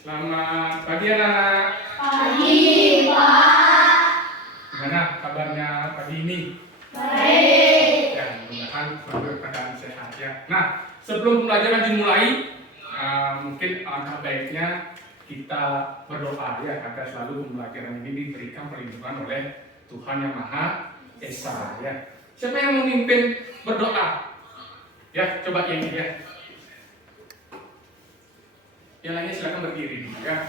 Selamat pagi anak. Pagi, Pak. Gimana kabarnya pagi ini? Baik. Ya, mudah-mudahan selalu keadaan sehat ya. Nah, sebelum pembelajaran dimulai, mungkin alangkah baiknya kita berdoa ya agar selalu pembelajaran ini diberikan perlindungan oleh Tuhan Yang Maha Esa ya. Siapa yang memimpin berdoa? Ya, coba yang ini ya. Yang lainnya silakan berdiri dulu ya.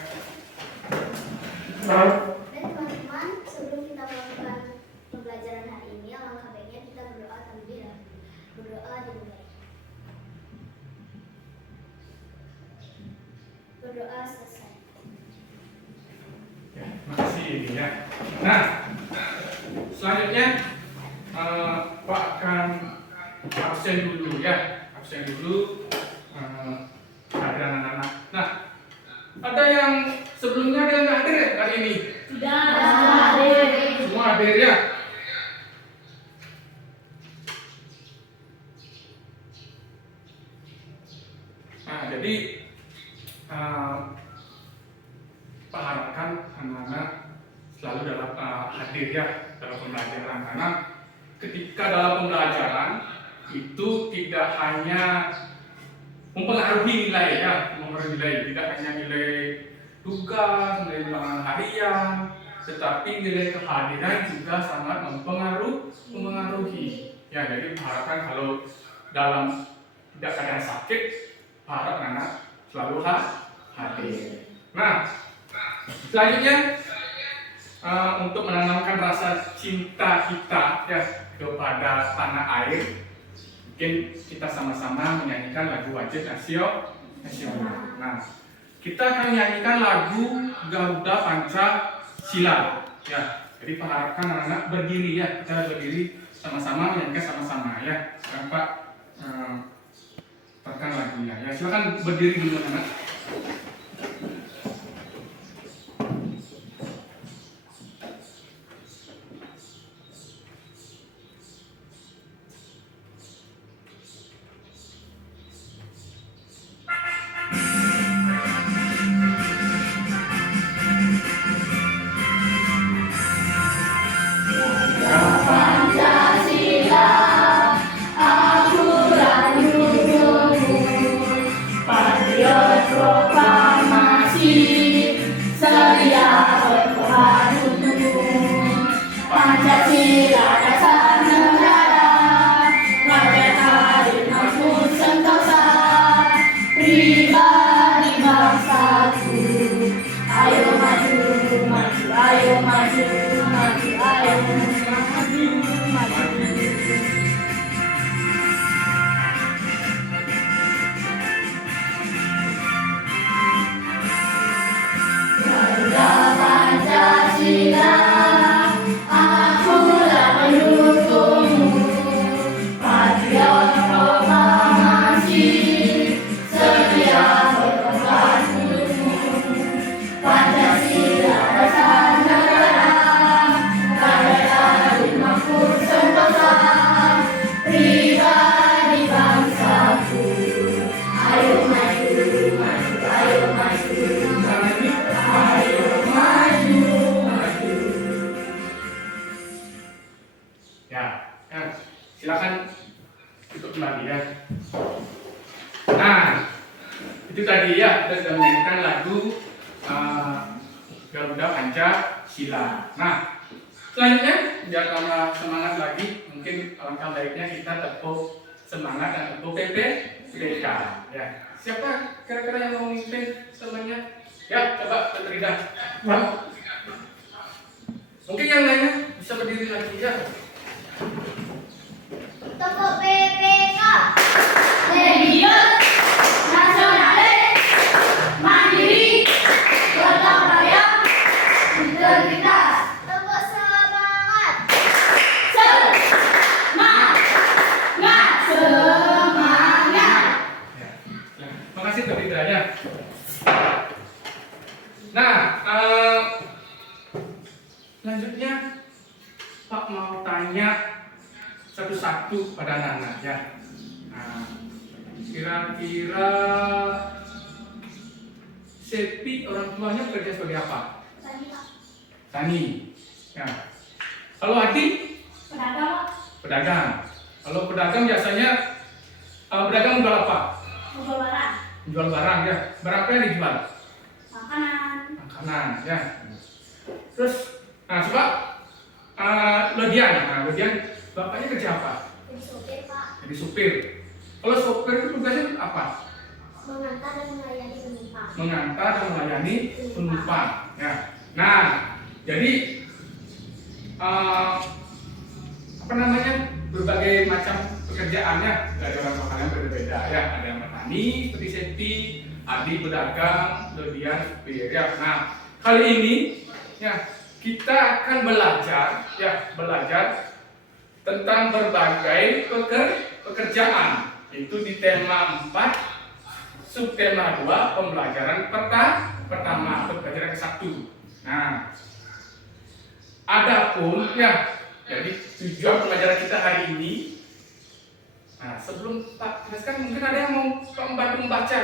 Dan teman-teman, sebelum kita melakukan pembelajaran hari ini, alangkah baiknya kita berdoa terlebih dahulu. Berdoa dimulai. Berdoa selesai. Ya, makasih ini ya. Nah, selanjutnya Pak akan absen dulu ya, absen dulu kehadiran anak-anak. Nah, ada yang sebelumnya ada yang nggak hadir ya hari ini? Sudah hadir. Semua hadir ya. Nah, jadi Pak harapkan anak-anak selalu dalam hadir ya dalam pembelajaran, karena ketika dalam pembelajaran itu tidak hanya mempengaruhi nilai ya, mempengaruhi nilai, tidak hanya nilai tugas, nilai ulangan harian, tetapi nilai kehadiran juga sangat mempengaruhi. Ya, jadi harapkan kalau dalam tidak keadaan sakit, harap anak selalu hadir. Nah, selanjutnya untuk menanamkan rasa cinta kita ya kepada tanah air, mungkin kita sama-sama menyanyikan lagu wajib nasional. Nah, kita akan menyanyikan lagu Garuda Pancasila. Ya, jadi Pak harapkan anak-anak berdiri ya, kita berdiri sama-sama menyanyikan sama-sama ya. Sekarang Pak tekan lagunya ya. Silakan berdiri dulu anak. Silakan duduk kembali ya. Nah, itu tadi ya, kita sudah menyanyikan lagu Garuda Pancasila. Nah, selanjutnya biar tambah semangat lagi, mungkin alangkah baiknya kita tepuk semangat dan tepuk PPDK ya. Siapa kira-kira yang mau memimpin semuanya? Ya, coba Terida. Mungkin yang lainnya bisa berdiri lagi ya. Tepuk PPK. Religius, nasionalis, mandiri, gotong royong, integritas. Tepuk semangat. Semangat, semangat. Ya, terima kasih Terida ya. Nah, selanjutnya Pak mau tanya satu-satu pada anak-anak ya. Nah, kira-kira Septi orang tuanya bekerja sebagai apa? Tadi Pak. Tani. Ya. Kalau Adi? Pedagang, Pak. Pedagang. Kalau pedagang biasanya pedagang menjual apa? Jual barang. Menjual barang ya. Barang apa yang dijual? Makanan. Makanan ya. Terus, coba Lodian. Lodian bapaknya kerja apa? Jadi sopir Pak. Jadi supir. Kalau supir itu tugasnya apa? Mengantar dan melayani penumpang. Mengantar dan melayani penumpang. Ya. Nah, jadi apa namanya, berbagai macam pekerjaannya dari orang tua kalian berbeda ya. Ada yang petani seperti Septi, Adi pedagang, Lodian supir ya. Nah, kali ini ya kita akan belajar tentang berbagai pekerjaan. Itu di tema 4, subtema 2, pembelajaran pertama, pembelajaran ke-1. Nah, adapun ya, jadi tujuan pembelajaran kita hari ini. Nah, sebelum Pak jelaskan, mungkin ada yang mau Pak membantu membaca.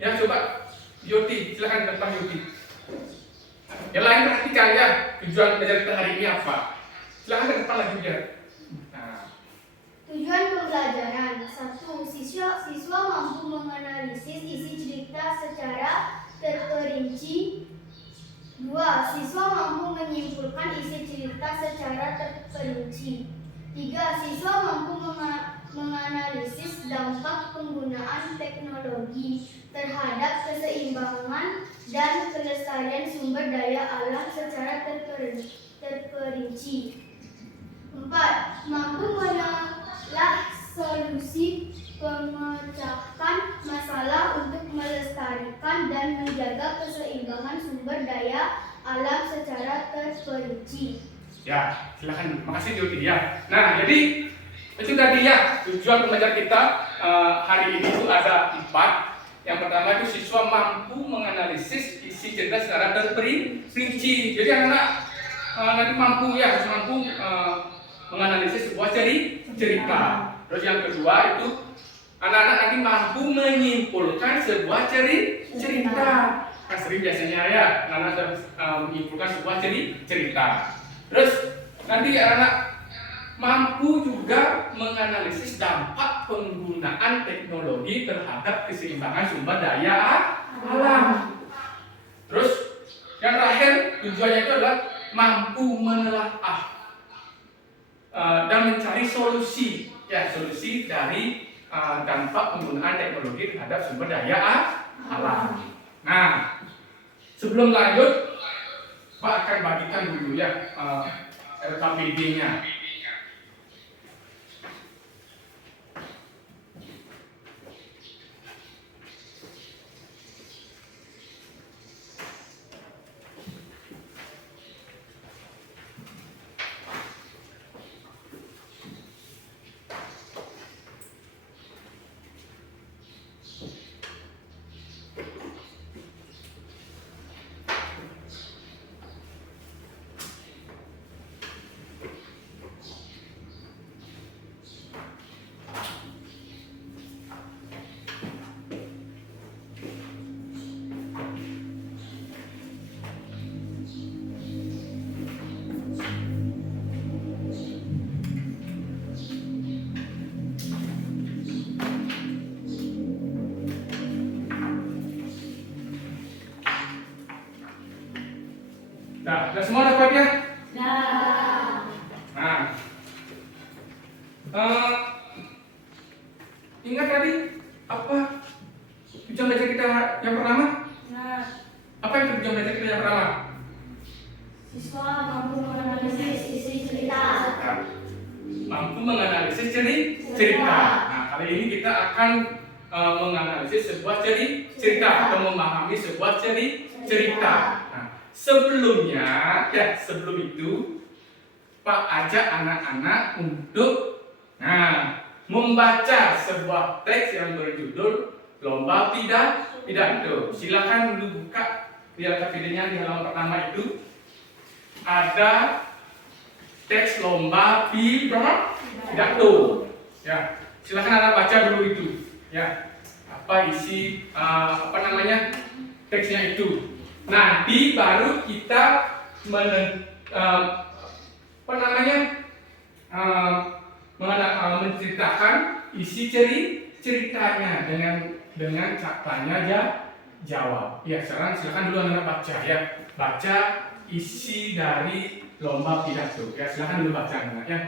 Ya, coba Yoti, silakan ke depan Yoti. Yang lain perhatikan ya, tujuan pembelajaran kita hari ini apa. Silakan ke depan lagi ya. Nah, Tujuan pembelajaran 1. Siswa mampu menganalisis isi cerita secara terperinci. 2. Siswa mampu menyimpulkan isi cerita secara terperinci. 3. Siswa mampu menganalisis dampak penggunaan teknologi terhadap keseimbangan dan kelestarian sumber daya alam secara terperinci. 4. Mampu menelaah solusi pemecahkan masalah untuk melestarikan dan menjaga keseimbangan sumber daya alam secara terperinci. ya, silakan. Makasih Yoti ya. Nah, jadi itu tadi ya tujuan pembelajaran kita hari ini itu ada 4. Yang pertama itu siswa mampu menganalisis isi cerita secara terperinci. Jadi anak-anak nanti mampu menganalisis sebuah cerita. Terus yang kedua itu anak-anak nanti mampu menyimpulkan sebuah cerita. Nah, sering biasanya ya anak-anak menyimpulkan sebuah cerita. Terus nanti anak-anak mampu juga menganalisis dampak penggunaan teknologi terhadap keseimbangan sumber daya alam. Terus yang terakhir tujuannya itu adalah mampu menelaah dan mencari solusi dari dampak penggunaan teknologi terhadap sumber daya alam. Nah, sebelum lanjut, Pak akan bagikan dulu ya LKPD-nya. Nah, sudah semua dapatnya? Nah, Nah, ingat tadi apa tujuan belajar kita yang pertama? nah, Apa yang tujuan belajar kita yang pertama? siswa mampu menganalisis isi cerita. Nah, mampu menganalisis cerita. Nah, kali ini kita akan menganalisis sebuah cerita atau memahami sebuah cerita. Nah, sebelum itu Pak ajak anak-anak untuk membaca sebuah teks yang berjudul Lomba Pidato. Silakan dulu buka di LKPD-nya di halaman pertama itu. Ada teks Lomba Pidato. Ya, silakan anak baca dulu itu. Ya, apa isi teksnya itu. Nanti baru kita menceritakan isi ceritanya dengan tanya jawab. Ya, sekarang silakan dulu anak baca ya. Baca isi dari lomba pidato. Ya, silakan dulu baca anak ya.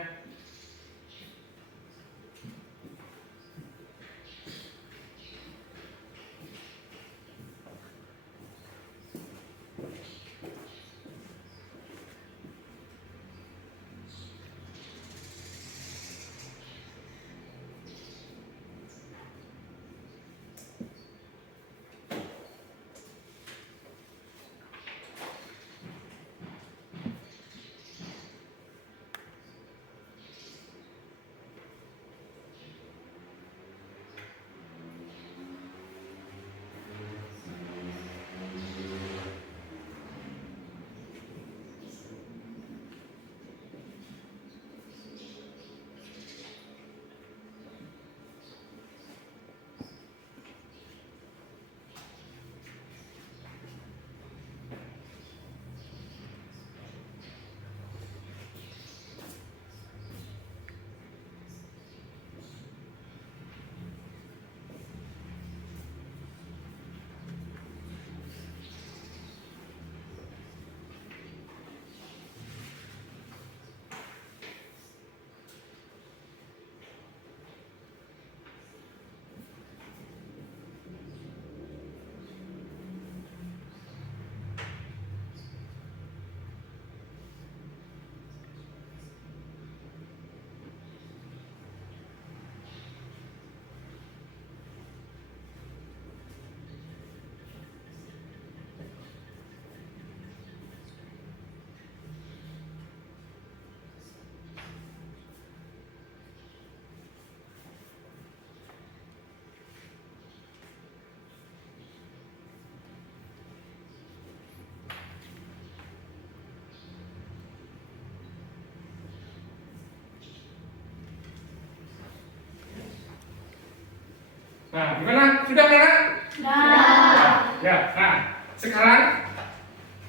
Nah, gimana? Sudah kan? Sudah. Ya. Nah, sekarang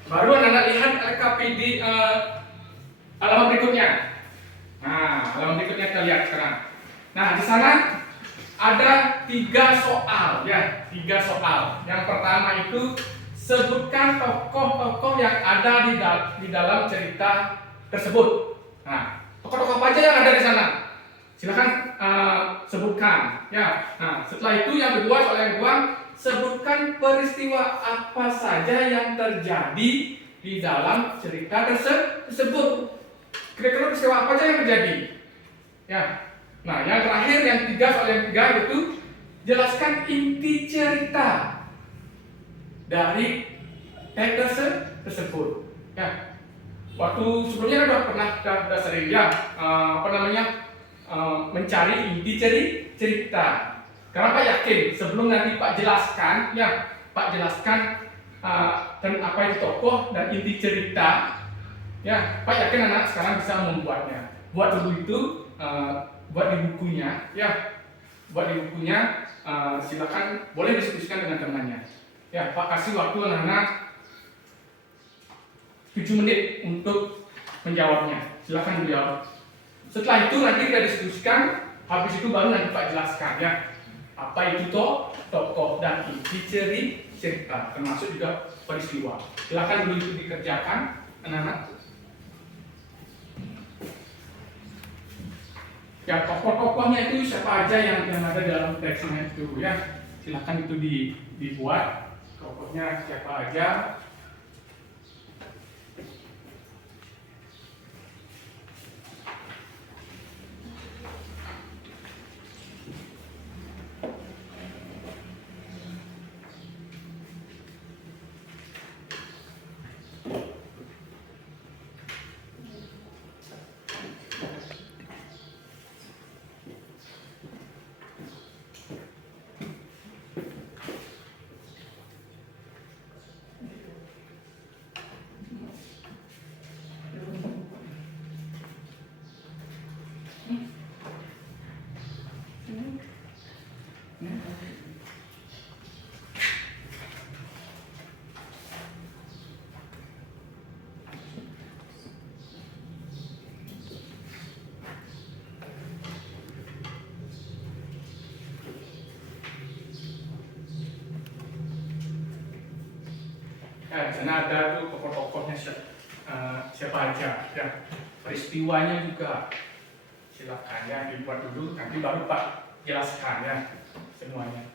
baru anak lihat LKPD halaman berikutnya. Nah, halaman berikutnya kita lihat sekarang. Nah, di sana ada 3 soal, ya, 3 soal. Yang pertama itu sebutkan tokoh-tokoh yang ada di dalam cerita tersebut. Nah, tokoh-tokoh apa aja yang ada di sana? Silakan sebutkan, ya. Nah, setelah itu yang kedua, soal yang kedua, sebutkan peristiwa apa saja yang terjadi di dalam cerita tersebut. Kira-kira peristiwa apa aja yang terjadi? Ya. Nah, yang terakhir, yang ketiga, soal yang ketiga itu jelaskan inti cerita dari teks tersebut. Ya. Waktu sebelumnya kan udah sering ya mencari inti cerita. Karena Pak yakin sebelum nanti Pak jelaskan, ya Pak jelaskan dan apa itu tokoh dan inti cerita, ya Pak yakin anak sekarang bisa membuatnya. Buat dulu itu, buat di bukunya, ya buat di bukunya. Silakan boleh diskusikan dengan temannya. Ya Pak kasih waktu anak-anak 7 menit untuk menjawabnya. Silakan dijawab. Setelah itu nanti kita diskusikan, habis itu baru nanti Pak jelaskan ya apa itu tokoh dan inti cerita, termasuk juga peristiwa. Silakan dulu itu dikerjakan anak-anak. Ya tokoh-tokohnya itu siapa aja yang ada dalam teksnya itu ya. Silakan itu dibuat tokohnya siapa aja. di sana ada tuh tokoh-tokohnya siapa aja, ya. Peristiwanya juga. Silakan ya dibuat dulu, nanti baru Pak jelaskan ya semuanya.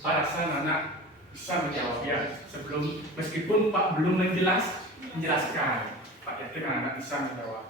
Pak rasa anak bisa menjawab ya sebelum, meskipun Pak belum menjelaskan, Pak yakin anak bisa menjawab.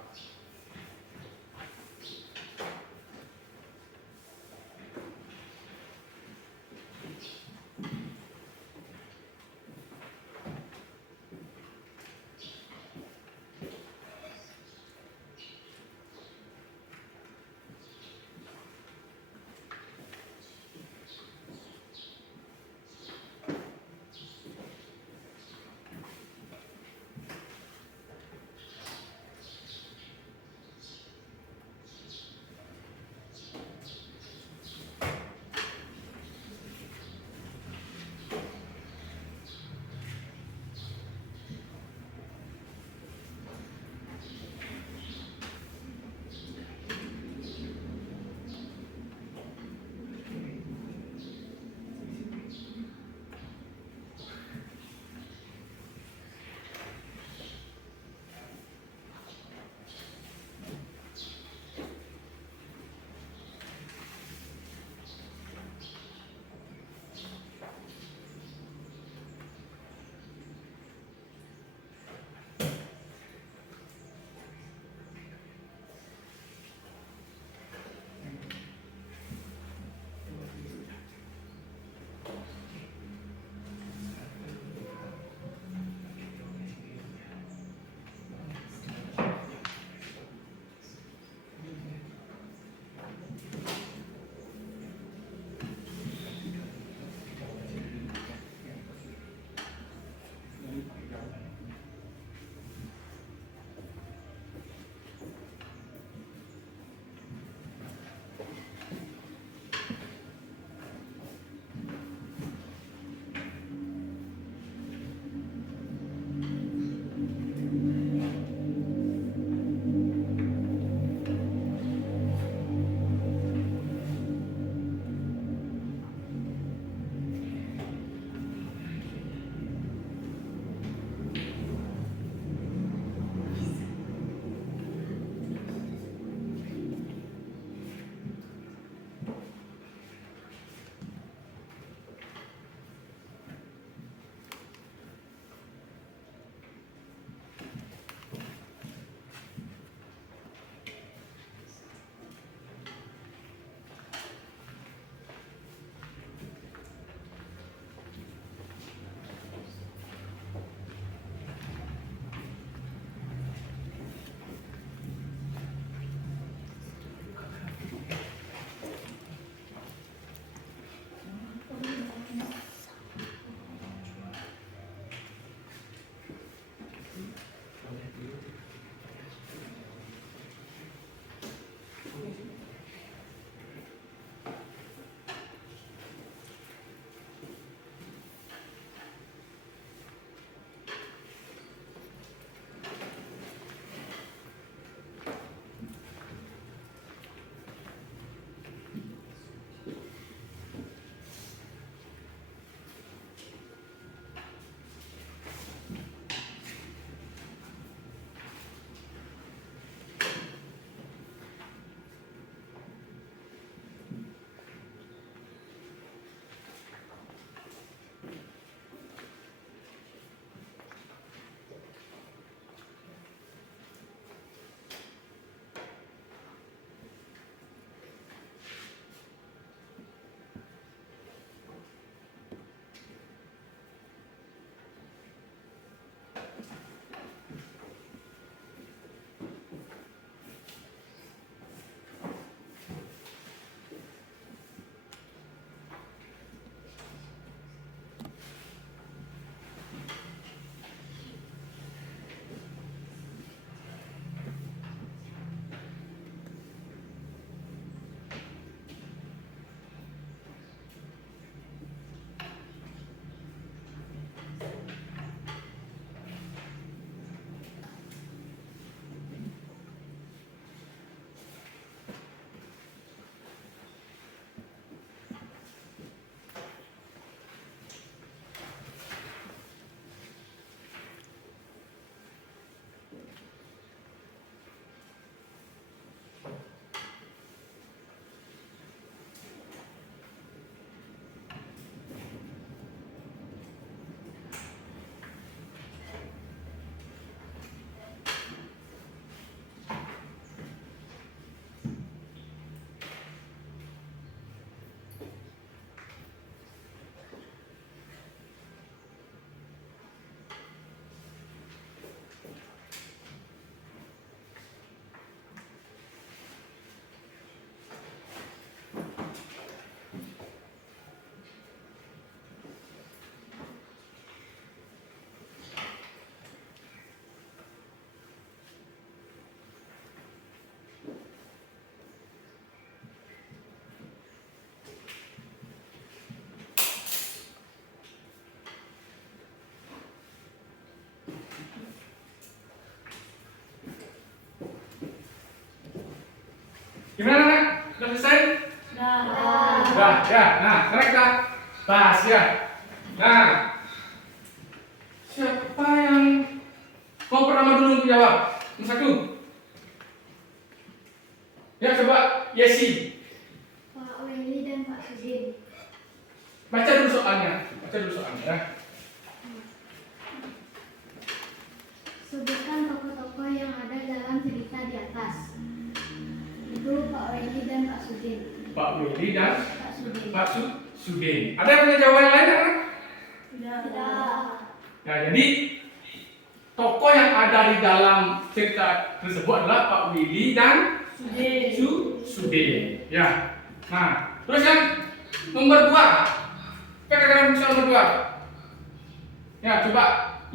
Gimana nak? Udah selesai? Dah. Udah, ya. Nah, sekarang kita bahas ya. Nah, siapa yang mau pertama dulu untuk jawab? Yang satu. Ya, coba Yesi. Pak Wendy dan Pak Sudin. Baca dulu soalnya. Ya. Sebutkan tokoh-tokoh yang ada dalam cerita di atas. Itu Pak Wendy dan Pak Sudin. Pak Willy dan Pak Sudin. Pak Sudin. Ada yang punya jawaban lain kan? Tidak. Nah, jadi tokoh yang ada di dalam cerita tersebut adalah Pak Willy dan Sudin. Ya. Nah, terus yang nomor 2. Kata-kata nomor 2. Ya, coba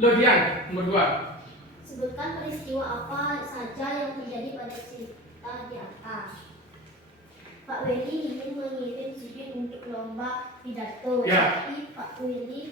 Lodian nomor 2. Sebutkan peristiwa apa saja yang terjadi pada cerita di atas. Pak Wendy ingin mengirim Sudin untuk lomba pidato, Ya. tapi Pak Wendy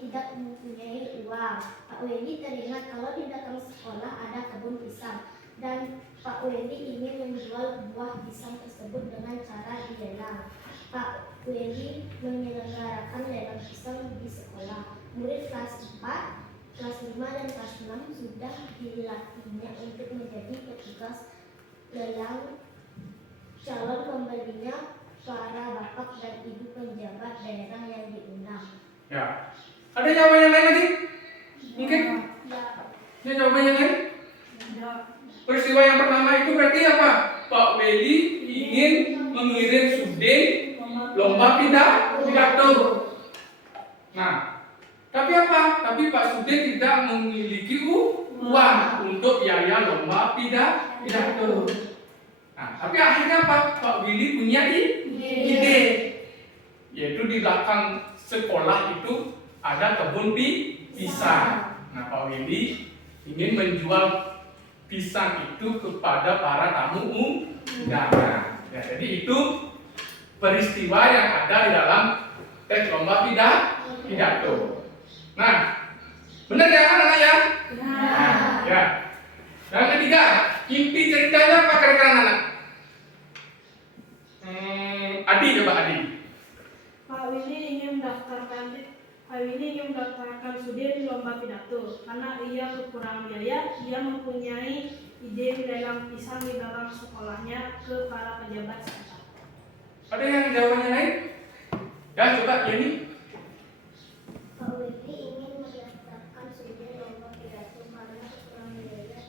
tidak mempunyai uang. Pak Wendy teringat kalau di belakang sekolah ada kebun pisang dan Pak Wendy ingin menjual buah pisang tersebut dengan cara dilelang. Pak Wendy menyelenggarakan lelang pisang di sekolah. Murid kelas 4, kelas 5 dan kelas 6 sudah dilatihnya untuk menjadi petugas lelang. Calon pembelinya para bapak dan ibu penjabat daerah yang diundang. Ya. Ada jawaban yang lain lagi? Mungkin? Ada jawaban yang lain? Peristiwa yang pertama itu berarti apa? Pak Willy ingin mengirim Sudin lomba pidato. Nah, tapi apa? Tapi Pak Sudin tidak memiliki uang untuk biaya lomba pidato. Nah, tapi akhirnya apa? Pak Willy punya ide, yaitu di belakang sekolah itu ada kebun pisang. Nah, Pak Willy ingin menjual pisang itu kepada para tamu undangan. Ya, jadi itu peristiwa yang ada di dalam teks lomba pidato. Nah, benar ya anak-anak ya? Nah, ya. Yang ketiga, inti ceritanya apa kira-kira anak? Adi, coba Adi. Pak Willy ingin mendaftarkan Sudin di lomba pidato karena ia kekurangan biaya. Ia mempunyai ide lelang pisang di belakang sekolahnya ke para pejabat sekitar. Ada yang jawabannya lain? Ya, coba Yeni. Pak Wendy ingin mendaftarkan Sudin lomba pidato karena kekurangan biaya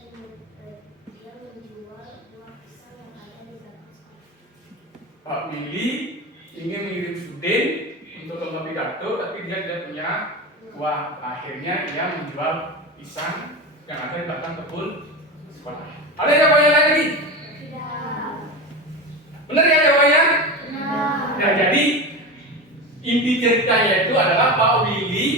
dan dia menjual buah pisang yang ada di belakang sekolah. Pak Willy ingin mengirim Sudin untuk lomba pidato, tapi dia tidak punya uang. Akhirnya ia menjual pisang yang ada di belakang kebun sekolah. Ada yang jawabannya lain lagi? Tidak. Benar ya jawabannya? Benar. Ya, jadi inti ceritanya itu adalah Pak Willy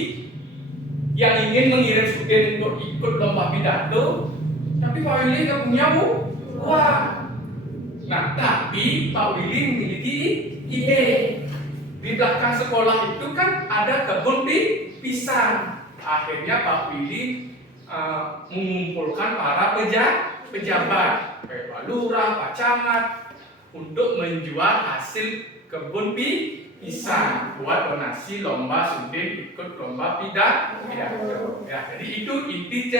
yang ingin mengirim Sudin untuk ikut lomba pidato, tapi Pak Willy tidak punya uang. Nah, tapi Pak Willy memiliki ide. Di belakang sekolah itu kan ada kebun pisang. Akhirnya Pak Willy mengumpulkan para pejabat, kayak Pak Lurah, Pak Camat, untuk menjual hasil kebun pisang buat donasi lomba Sudin ikut lomba pidato. Ya, jadi itu inti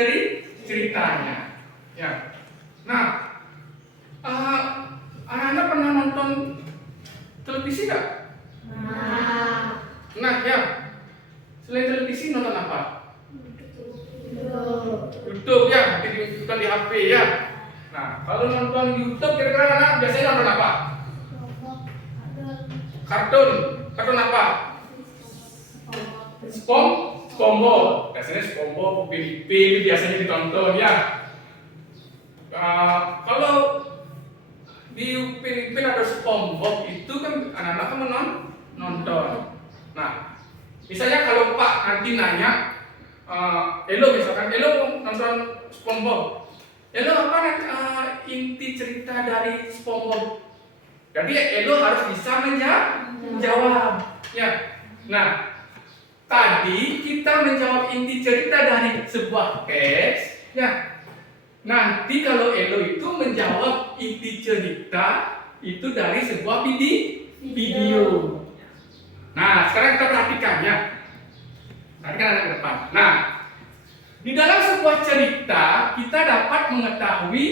ceritanya. Ya. Nah, anak-anak pernah nonton televisi nggak? Nah, ya. Selain televisi nonton apa? YouTube ya, bukan di HP ya. Nah, kalau nonton YouTube kira-kira anak biasanya nonton apa? Kartun apa? SpongeBob. Biasanya SpongeBob, Upin Ipin biasanya ditonton ya. Kalau di Upin Ipin ada SpongeBob itu kan anak-anak kan nonton. Nah, misalnya kalau Pak nanti nanya, Elo misalkan, Elo nonton SpongeBob. Elo apa inti cerita dari SpongeBob? Jadi Elo harus bisa menjawab. Ya. Nah, tadi kita menjawab inti cerita dari sebuah teks. Ya. nanti kalau Elo itu menjawab inti cerita itu dari sebuah video. Nah, sekarang kita perhatikan ya. Perhatikan anak ke depan. Nah, di dalam sebuah cerita kita dapat mengetahui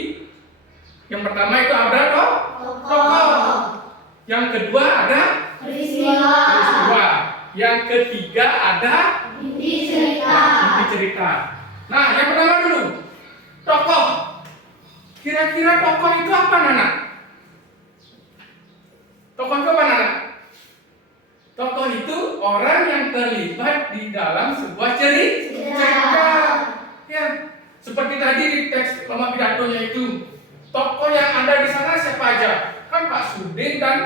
yang pertama itu ada tokoh. Yang kedua ada peristiwa. Yang ketiga ada Inti cerita. inti cerita. Nah, yang pertama dulu, tokoh. Kira-kira tokoh itu apa, Nana? Tokoh itu apa, Nana? Tokoh itu orang yang terlibat di dalam sebuah cerita. Ya, seperti tadi di teks lomba pidatonya itu, tokoh yang ada di sana siapa aja? Kan Pak Sudin dan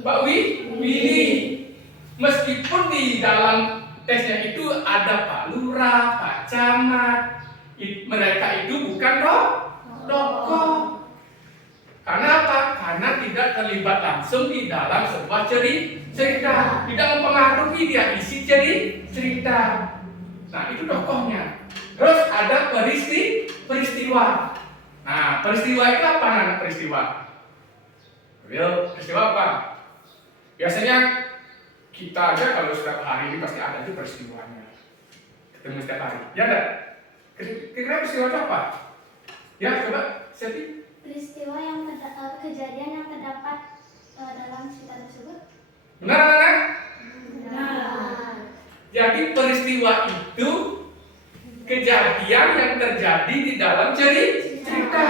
Pak Willy. Meskipun di dalam tesnya itu ada Pak Lurah, Pak Camat, mereka itu bukan tokoh. Karena apa? Karena tidak terlibat langsung di dalam sebuah cerita, tidak mempengaruhi dia isi cerita. Nah, itu tokohnya. Terus ada peristiwa. Nah, peristiwa itu apa, Nana? Peristiwa apa? Biasanya kita aja kalau setiap hari ini pasti ada itu peristiwanya. Ketemu setiap hari. Ya enggak? Kira-kira peristiwa itu apa? Ya, coba Seti. Peristiwa yang kejadian yang terdapat dalam cerita tersebut. Benar, Nana? Benar. Jadi peristiwa itu kejadian yang terjadi di dalam cerita.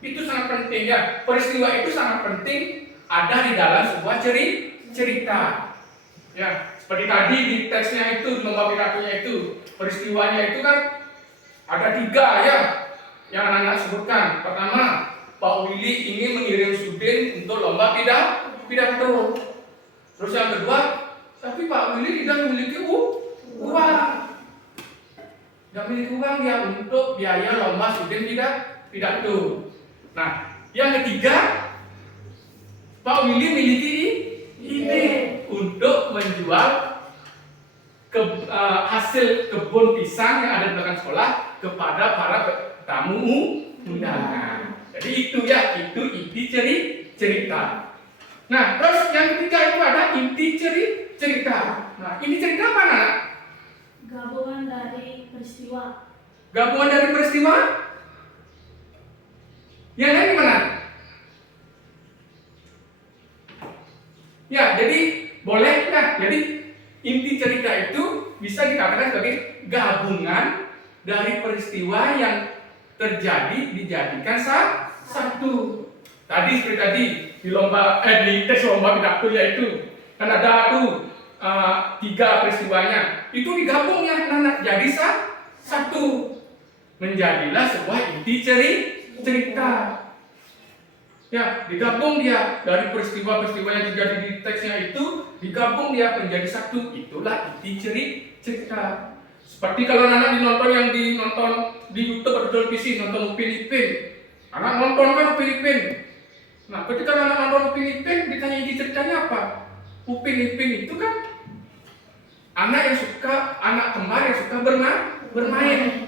Itu sangat penting ya. Peristiwa itu sangat penting ada di dalam sebuah cerita. Ya, seperti tadi di teksnya itu, di lomba pidatonya itu, peristiwanya itu kan ada 3 ya yang anak-anak sebutkan. Pertama, Pak Willy ingin mengirim Sudin untuk lomba pidato. Terus yang kedua, tapi Pak Willy tidak memiliki uang. Tidak memiliki uang dia untuk biaya lomba Sudin pidato. Nah, yang ketiga, Pak Willy memiliki ide untuk menjual hasil kebun pisang yang ada di belakang sekolah kepada para tamu undangan. Jadi itu ya, itu inti cerita. Nah, terus yang ketiga itu ada inti cerita. Nah, inti cerita apa, Nak? Gabungan dari peristiwa. Gabungan dari peristiwa? Yang lain gimana? Ya, jadi boleh ya. Jadi inti cerita itu bisa dikatakan sebagai gabungan dari peristiwa yang terjadi dijadikan satu. Tadi seperti tadi di di tes lomba pidato yaitu kan ada tuh 3 peristiwanya. Itu digabung ya, Nana, jadi satu. Menjadilah sebuah inti cerita. Ya, digabung dia dari peristiwa-peristiwa yang terjadi di teksnya itu, digabung dia menjadi satu. Itulah inti cerita. Seperti kalau anak nonton di YouTube atau televisi, nonton Upin Ipin. Anak nonton kan Upin Ipin. Nah, ketika anak nonton Upin Ipin, ditanya inti ceritanya apa? Upin Ipin itu kan anak kembar yang suka bermain.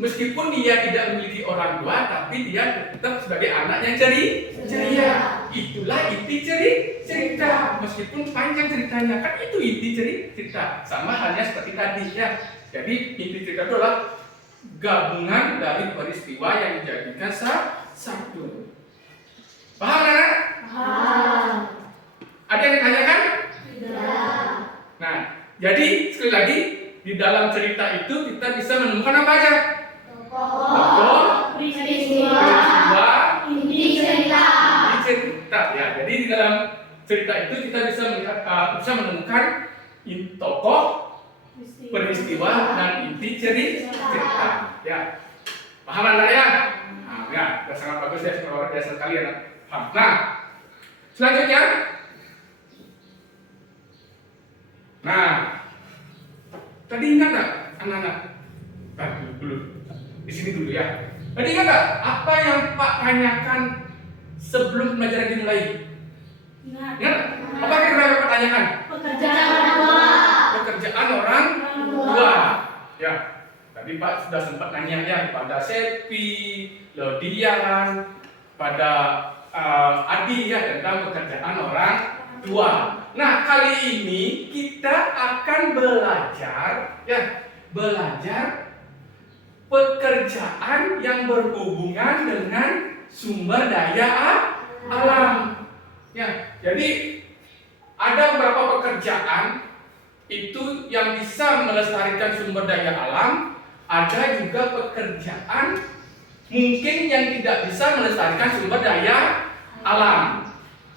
Meskipun dia tidak memiliki orang tua, tapi dia tetap sebagai anak yang ceria. Itulah inti cerita. Meskipun panjang ceritanya, kan itu inti cerita. Sama halnya seperti tadi ya. Jadi inti cerita itu adalah gabungan dari peristiwa yang dijadikan satu. Paham, Nana? Paham. Ada yang ditanyakan? Tidak. Nah, jadi sekali lagi di dalam cerita itu kita bisa menemukan apa aja? Tokoh, Peristiwa. Inti cerita. Ya, jadi di dalam cerita itu kita bisa bisa menemukan tokoh, peristiwa dan inti cerita. Ya, paham Anda ya? Nah, ya, sudah sangat bagus ya, luar biasa sekali ya. Nah, selanjutnya, tadi ingat nggak anak-anak? Dulu, di sini dulu ya. Tadi ingat nggak apa yang Pak tanyakan sebelum pembelajaran dimulai? Ingat. Apa kira-kira Pak tanyakan? Pekerjaan orang tua. Pekerjaan orang tua. Ya. Tadi Pak sudah sempat nanya ya pada Sepi, Lodian, pada Adi ya tentang pekerjaan orang tua. Nah, kali ini kita akan belajar pekerjaan yang berhubungan dengan sumber daya alam. Ya, jadi ada beberapa pekerjaan itu yang bisa melestarikan sumber daya alam, ada juga pekerjaan mungkin yang tidak bisa melestarikan sumber daya alam.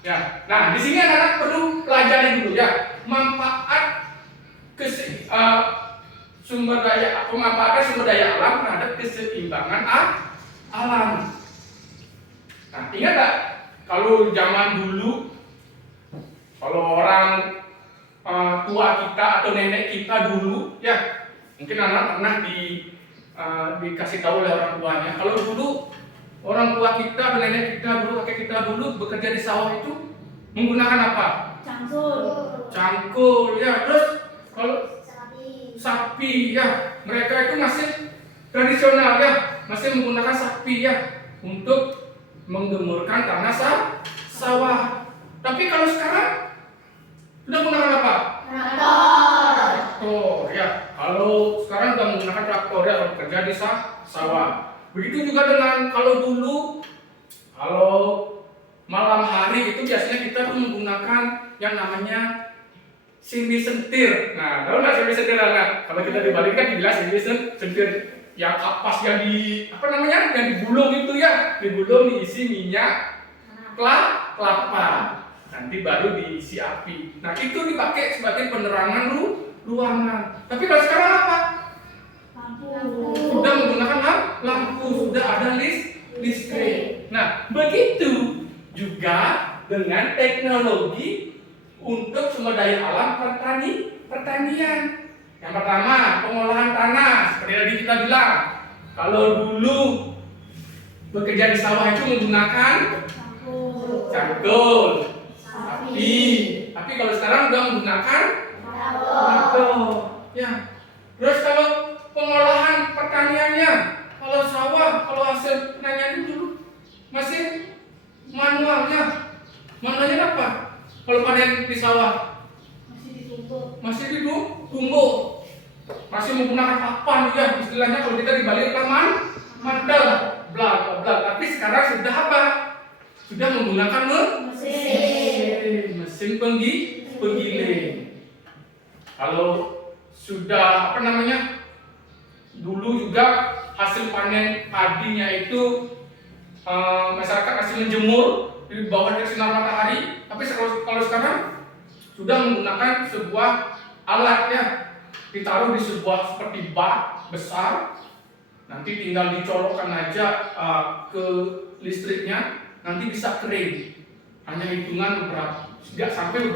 Ya, nah di sini anak-anak perlu pelajari dulu ya manfaat pemanfaatan sumber daya alam terhadap keseimbangan alam. Nah, ingat nggak kalau zaman dulu, kalau orang tua kita atau nenek kita dulu, ya mungkin anak pernah dikasih tahu oleh orang tuanya. Kalau dulu orang tua kita, nenek kita dulu, kakek kita dulu bekerja di sawah itu menggunakan apa? Cangkul, ya. Terus kalau sapi, ya, mereka itu masih tradisional, ya, masih menggunakan sapi, ya, untuk menggemburkan tanah sawah. Tapi kalau sekarang sudah menggunakan apa? Traktor, ya. Kalau sekarang sudah menggunakan traktor, ya, kalau bekerja di sawah. Begitu juga dengan kalau dulu, kalau malam hari itu biasanya kita tuh menggunakan yang namanya sindi sentir. Nah, tahu nggak sindi sentir? Nah, kalau kita di Bali kan dibilang sindi sentir, yang kapas yang yang digulung itu ya, digulung diisi minyak kelapa, nanti baru diisi api. Nah, itu dipakai sebagai penerangan ruangan. Tapi kalau sekarang apa? Sudah menggunakan lampu, sudah ada listrik. Nah, begitu juga dengan teknologi untuk sumber daya alam pertanian. Yang pertama, pengolahan tanah. Seperti tadi kita bilang, kalau dulu bekerja di sawah itu menggunakan cangkul, sapi. Tapi kalau sekarang sudah menggunakan traktor. Ya. Terus kalau pengolahan pertaniannya, kalau sawah, kalau hasil pertanian itu dulu masih manualnya. Manualnya apa? Kalau panen di sawah masih ditumbuk, masih menggunakan papan, ya, istilahnya kalau kita di Bali mandal, bla bla bla. Tapi sekarang sudah apa? Sudah menggunakan mesin penggiling. Kalau sudah dulu juga hasil panen padinya itu masyarakat masih menjemur di bawah sinar matahari. Tapi kalau sekarang sudah menggunakan sebuah alat, ya, ditaruh di sebuah seperti bak besar, nanti tinggal dicolokkan aja ke listriknya, nanti bisa kering. Hanya hitungan tidak sampai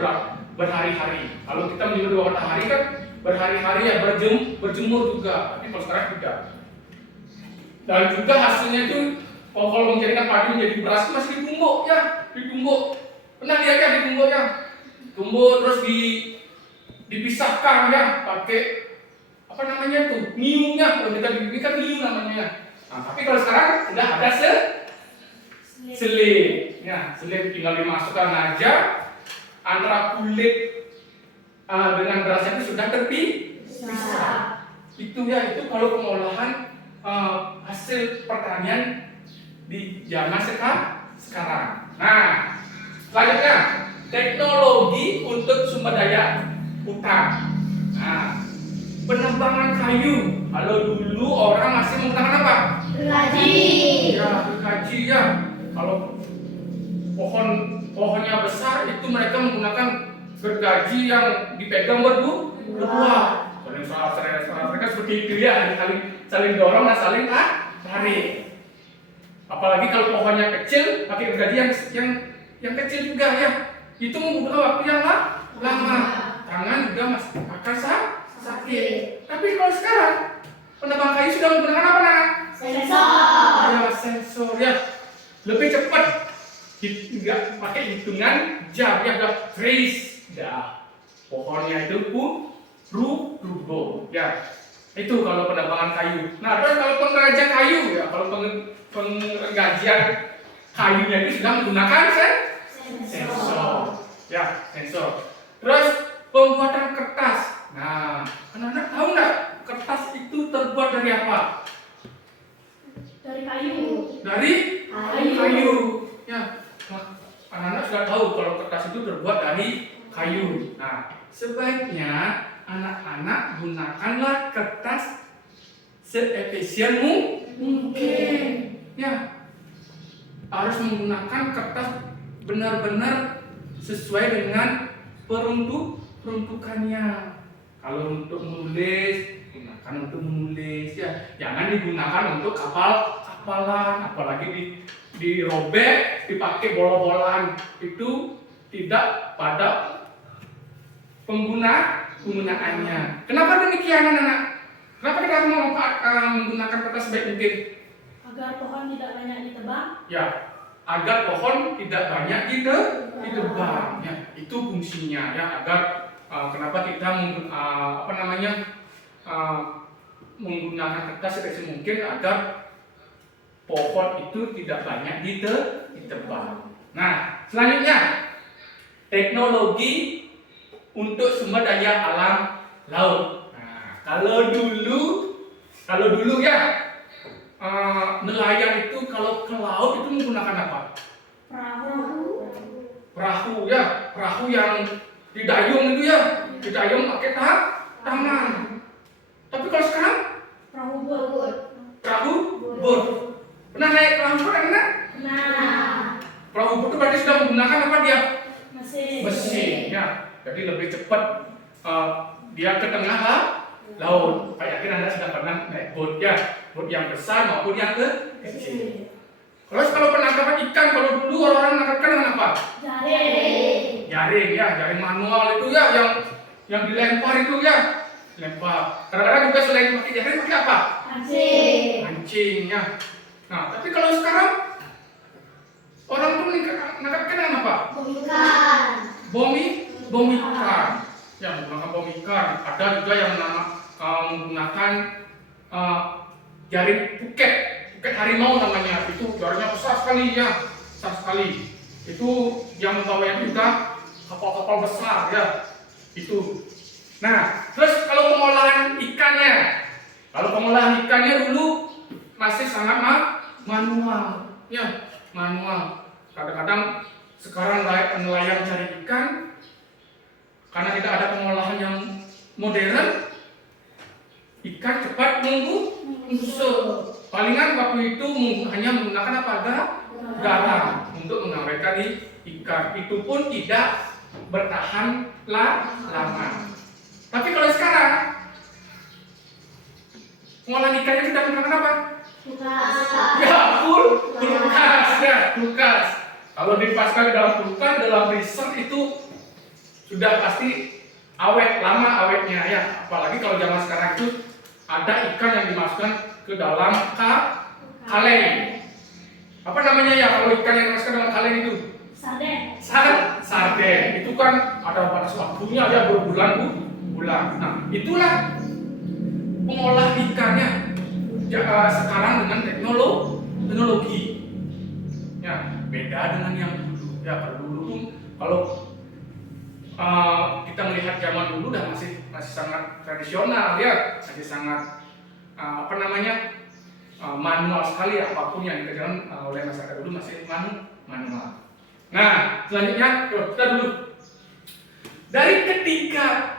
berhari-hari. Kalau kita menyebut di bawah matahari kan berhari-hari, ya, berjemur juga. Tapi kalau sekarang tidak. Dan juga hasilnya itu kalau menjadikan padi menjadi beras masih ditumbuk, ya, ditumbuk. Pernah lihat ya ditumbuk, ya? Tumbuk terus dipisahkan, ya, pakai niunya. Kalau kita ini kan niu namanya. Nah, tapi kalau sekarang sudah ada selim. Ya, selim tinggal dimasukkan aja, antara kulit dengan berasnya itu sudah terpisah. Itu kalau pengolahan hasil pertanian di zaman sekarang. Nah, selanjutnya teknologi untuk sumber daya hutan. Nah, penebangan kayu. Kalau dulu orang masih menggunakan apa? Gergaji. Ya, gergaji, ya. Kalau pohonnya besar itu mereka menggunakan gergaji yang dipegang berdua. Saudara mereka seperti itu, ya, saling dorong dan saling tarik. Apalagi kalau pohonnya kecil, pakai gergaji yang kecil juga, ya. Itu membutuhkan waktu yang lama. Tangan juga masih akan sakit. Tapi kalau sekarang penebang kayu sudah menggunakan apa, Nak? Sensor. Ya, sensor, ya. Lebih cepat. Tidak pakai hitungan jam, ya, udah freeze. Dah. Pohonnya itu rubuh, ya. Itu kalau penebangan kayu. Nah, terus kalau pengrajin kayu ya, kalau pengrajin kayunya itu sudah menggunakan sensor. Ya, sensor. Terus pembuatan kertas. Nah, anak-anak tahu nggak kertas itu terbuat dari apa? Dari kayu. Dari Kayu. kayu. Ya, nah, anak-anak sudah tahu kalau kertas itu terbuat dari kayu. Nah, sebaiknya anak-anak gunakanlah kertas seefisien mungkin. Ya, harus menggunakan kertas benar-benar sesuai dengan peruntukannya. Kalau untuk menulis, gunakan untuk menulis ya. Jangan digunakan untuk kapalan, apalagi dirobek, dipakai bola-bolaan. Itu tidak pada penggunaannya. Kenapa demikian anak-anak? Kenapa kita harus menggunakan kertas sebaik mungkin? Agar pohon tidak banyak ditebang. Ya, agar pohon tidak banyak ditebang. Ya, itu fungsinya ya. Agar kenapa kita menggunakan kertas sebisa mungkin agar pohon itu tidak banyak ditebang. Nah, selanjutnya teknologi untuk sumber daya alam laut. Nah, kalau dulu ya nelayan itu kalau ke laut itu menggunakan apa? Perahu ya, perahu yang didayung itu ya, didayung pakai tangan. Tapi kalau sekarang Perahu bot. perahu bot. Pernah naik perahu bot kan? Nah, Perahu bot itu berarti sudah menggunakan apa dia? mesin. Ya. Jadi lebih cepat dia ke tengah laut. Saya yakin Anda sudah pernah naik bot ya, bot yang besar maupun yang kecil. Terus kalau penangkapan ikan, kalau dulu orang-orang menangkapkan dengan apa? Jaring ya, jaring manual itu ya, yang dilempar itu ya, lempar. Kadang-kadang juga selain pakai jaring pakai apa? Mancing ya. Nah, tapi kalau sekarang orang tuh menangkapkan dengan apa? Bom ikan. Ya, menggunakan bom ikan. Ada juga yang menggunakan jaring Phuket harimau namanya. Itu jaringnya besar sekali ya, besar sekali. Itu yang membawanya juga kapal-kapal besar ya. Itu. Nah, terus kalau pengolahan ikannya dulu masih sangat manual. Ya, manual. Kadang-kadang sekarang nelayan cari ikan karena tidak ada pengolahan yang modern, ikan cepat membusuk. Palingan waktu itu hanya menggunakan apa? Garam untuk mengawetkan ikan. Itu pun tidak bertahan lama. Tapi kalau sekarang pengolahan ikannya sudah menggunakan apa? Ya, kulkas. Kalau dipasang ke dalam kulkas, dalam freezer itu sudah pasti lama awetnya ya. Apalagi kalau zaman sekarang itu ada ikan yang dimasukkan ke dalam kaleng. Apa namanya ya kalau ikan yang dimasukkan dalam kaleng itu? Sarden. Itu kan ada batas waktunya ya, berbulan-bulan. Nah, itulah pengolah ikannya sekarang dengan teknologi. Ya, beda dengan yang dulu. Ya, kalau dulu kalau kita melihat zaman dulu masih sangat tradisional ya, masih sangat manual sekali, apapun yang dikerjakan oleh masyarakat dulu masih manual. Nah, selanjutnya kita dulu dari ketiga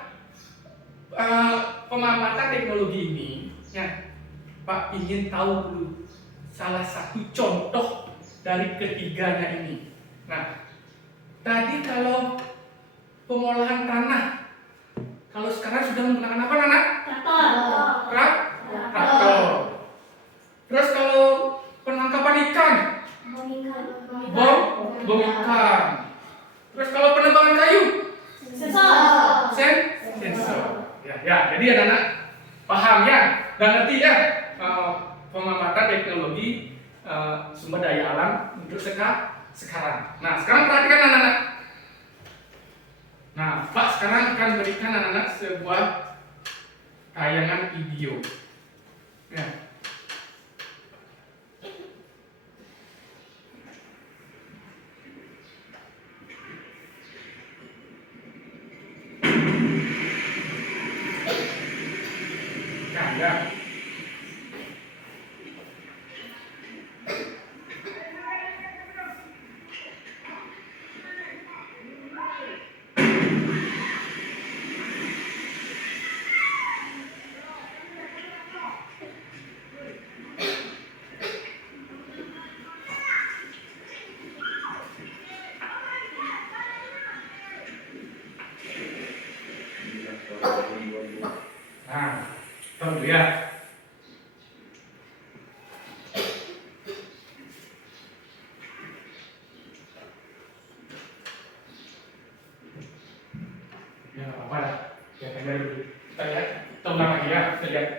pemanfaatan teknologi ini ya, Pak ingin tahu dulu salah satu contoh dari ketiganya ini. Nah, tadi kalau pengolahan tanah, kalau sekarang sudah menggunakan apa, Nana? Traktor. Terus kalau penangkapan ikan, bom ikan. Terus kalau penebangan kayu, sensor. Ya, jadi anak-anak paham ya, dan ngerti ya pemanfaatan teknologi sumber daya alam untuk sekarang. Nah, sekarang perhatikan anak-anak. Nah, Pak sekarang akan berikan anak-anak sebuah tayangan video. Ya. Ya. Nah, tahu ya. Ya nggak apa-apa lah. Lihat aja dulu. Kita lihat. Kita ulang lagi ya. Kita lihat.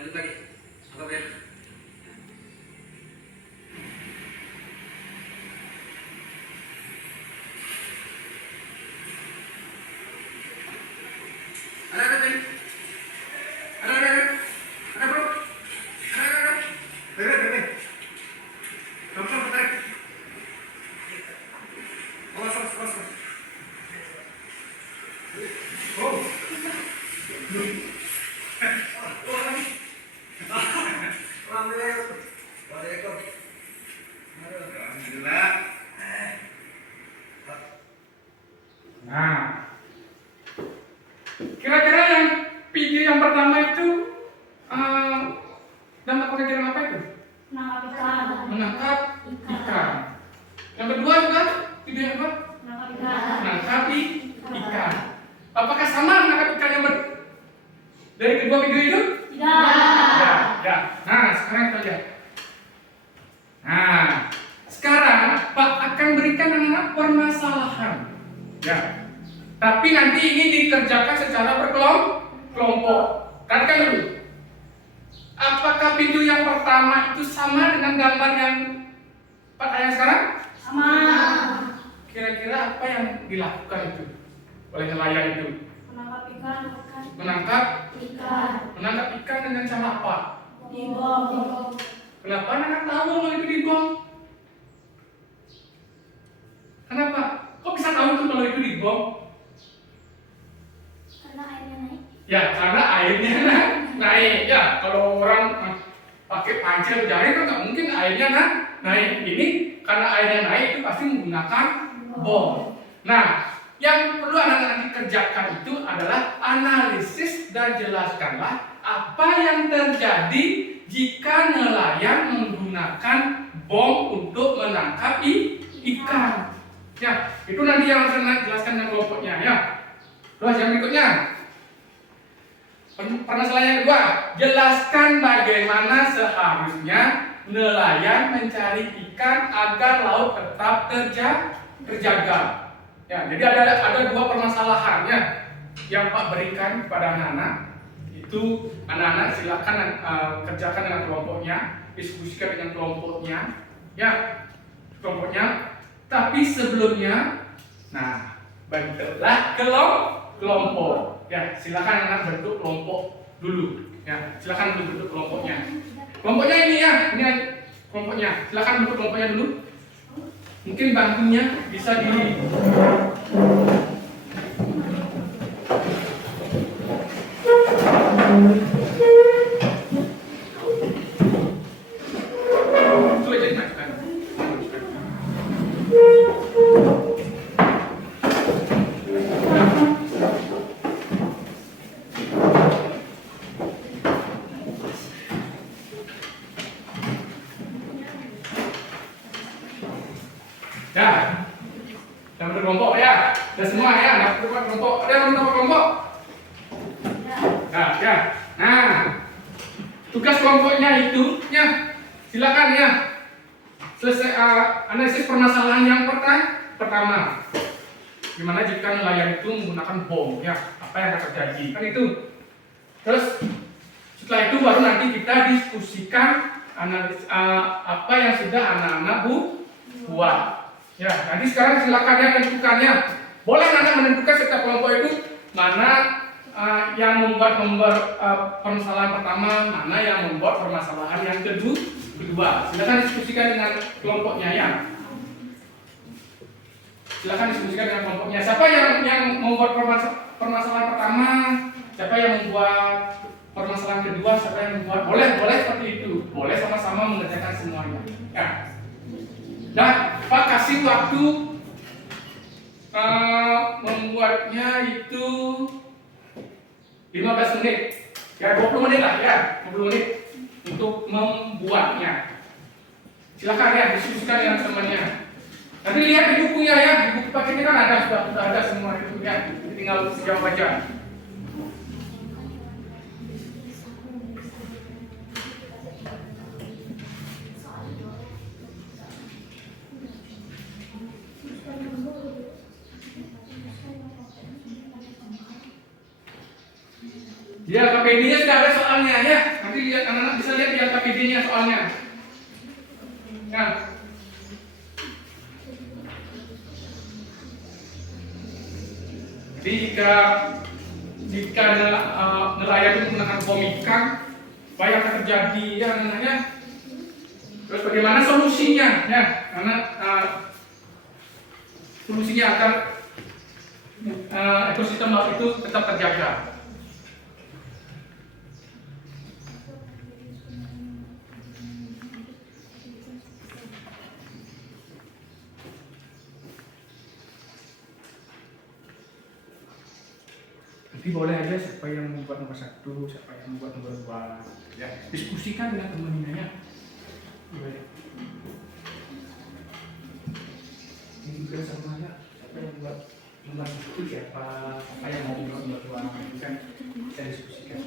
Lanjut lagi. Anggap ya. Ada nih. Ada bro. Ada. Bebe. Kamu tarik. Awas. Oh. Nah, kira-kira yang video yang pertama itu dampak kegiatan apa itu? Menangkap ikan. Menangkap ikan. Yang kedua juga video yang apa? Menangkap ikan. Menangkap ikan. Apakah sama menangkap ikan yang dari kedua video itu? Tidak. Ya. Nah, sekarang kita lihat. Nah, sekarang Pak akan berikan anak permasalahan. Ya. Tapi nanti ini dikerjakan secara berkelompok. Kan dulu. Apakah video yang pertama itu sama dengan gambar yang Pak tayang sekarang? Sama. Kira-kira apa yang dilakukan itu oleh nelayan itu? Menangkap ikan. Menangkap Ikan. dengan cara apa? Dibom. Kenapa anak tahu kalau itu dibom? Kenapa? Kok bisa tahu tuh kalau itu dibom? Karena airnya naik. Ya, karena airnya naik. Ya, kalau orang pakai pancel jari kan nggak mungkin airnya naik. Ini karena airnya naik itu pasti menggunakan bom. Nah, yang perlu anak-anak kerjakan itu adalah analisis dan jelaskanlah apa yang terjadi jika nelayan menggunakan bom untuk menangkap ikan. Ya, itu nanti yang akan jelaskan dengan kelompoknya ya. Terus yang berikutnya, permasalahan yang kedua, jelaskan bagaimana seharusnya nelayan mencari ikan agar laut tetap terjaga. Ya, jadi ada dua permasalahan ya yang Pak berikan kepada anak-anak. Itu anak-anak silakan kerjakan dengan kelompoknya, diskusikan dengan kelompoknya. Ya, kelompoknya. Tapi sebelumnya, nah, bentuklah kelompok. Ya, silakan anak bentuk kelompok dulu. Ya, silakan bentuk kelompoknya. Kelompoknya ini ya, ini kelompoknya. Silakan bentuk kelompoknya dulu. Mungkin bangkunya bisa di itu aja dimajukan. Ya, yang berkelompok ya, ada semua ya, ada berkelompok, ada yang berkelompok. Nah, ya, nah, tugas kelompoknya itu, ya, silakan ya, selesai analisis permasalahan yang pertama. Gimana jika nelayan itu menggunakan bom, ya, apa yang akan terjadi, kan itu. Terus setelah itu baru nanti kita diskusikan analis apa yang sudah anak-anak buat. Ya, nanti sekarang silakan ya tentukannya. Boleh anak menentukan setiap kelompok itu mana yang membuat permasalahan pertama, mana yang membuat permasalahan yang kedua. Silakan diskusikan dengan kelompoknya ya. Silakan diskusikan dengan kelompoknya. Siapa yang membuat permasalahan pertama, siapa yang membuat permasalahan kedua, siapa yang membuat. Boleh seperti itu. Boleh sama-sama mengerjakan semuanya. Ya. Dan Pak kasih waktu membuatnya itu 15 menit. Ya 20 menit lah ya, 20 menit untuk membuatnya. Silakan ya diskusikan dengan temannya. Nanti lihat di bukunya ya, di buku paket ini kan ada sudah ada semua itu ya. Tinggal jawab aja. Di LKPD-nya sudah ada soalnya ya. Nanti lihat anak-anak bisa lihat di LKPD-nya soalnya. Ya. Jadi jika nelayan itu menggunakan bom ikan, apa yang akan terjadi ya namanya. Terus bagaimana solusinya ya? Karena solusinya akan ekosistem laut itu tetap terjaga. Nanti boleh aja siapa yang membuat nomor 1, siapa yang membuat nomor 2 ya, diskusikan dengan temannya ya. Ini juga sama ya, siapa yang membuat nomor 1 siapa yang mau membuat nomor 2 itu kan bisa diskusikan.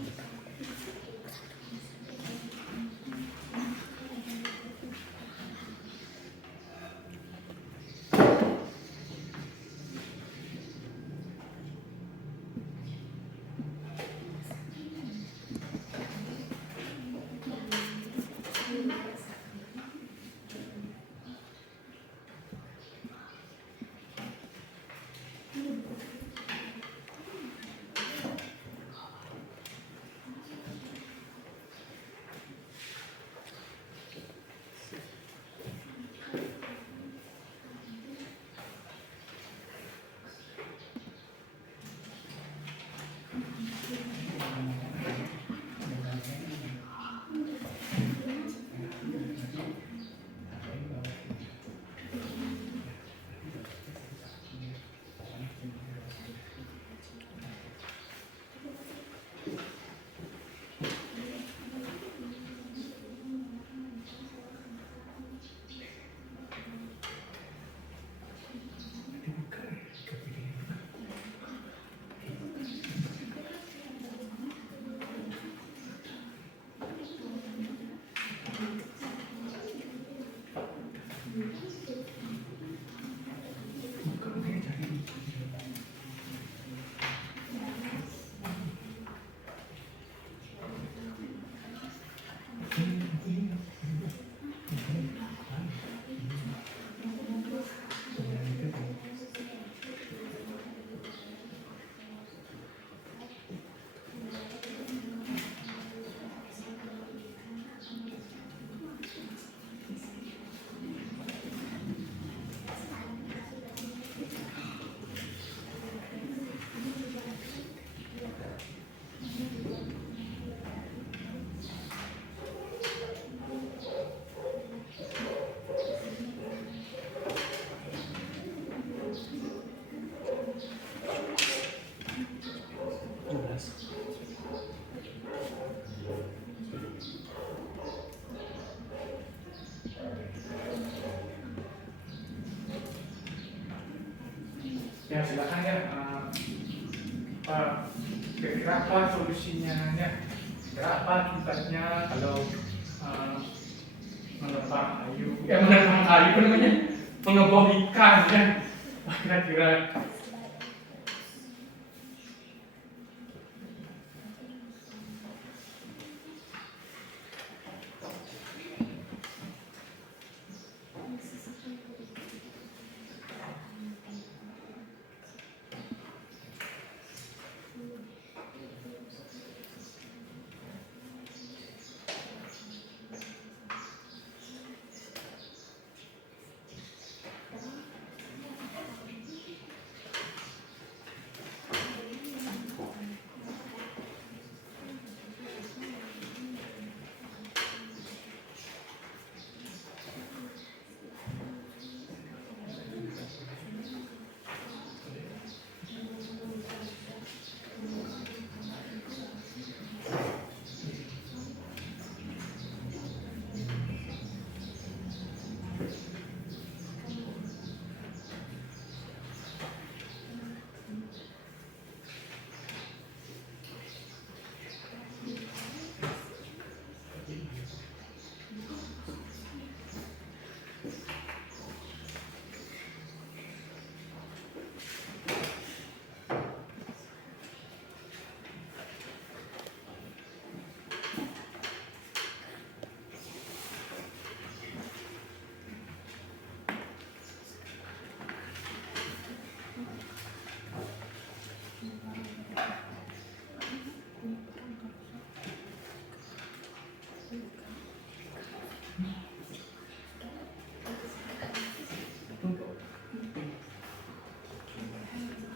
Ya silakan ya. Kira-kira apa solusinya ya? Kira apa akibatnya kalau menebang kayu? Menebang kayu apa namanya? Mengebom ikan ya? Kira-kira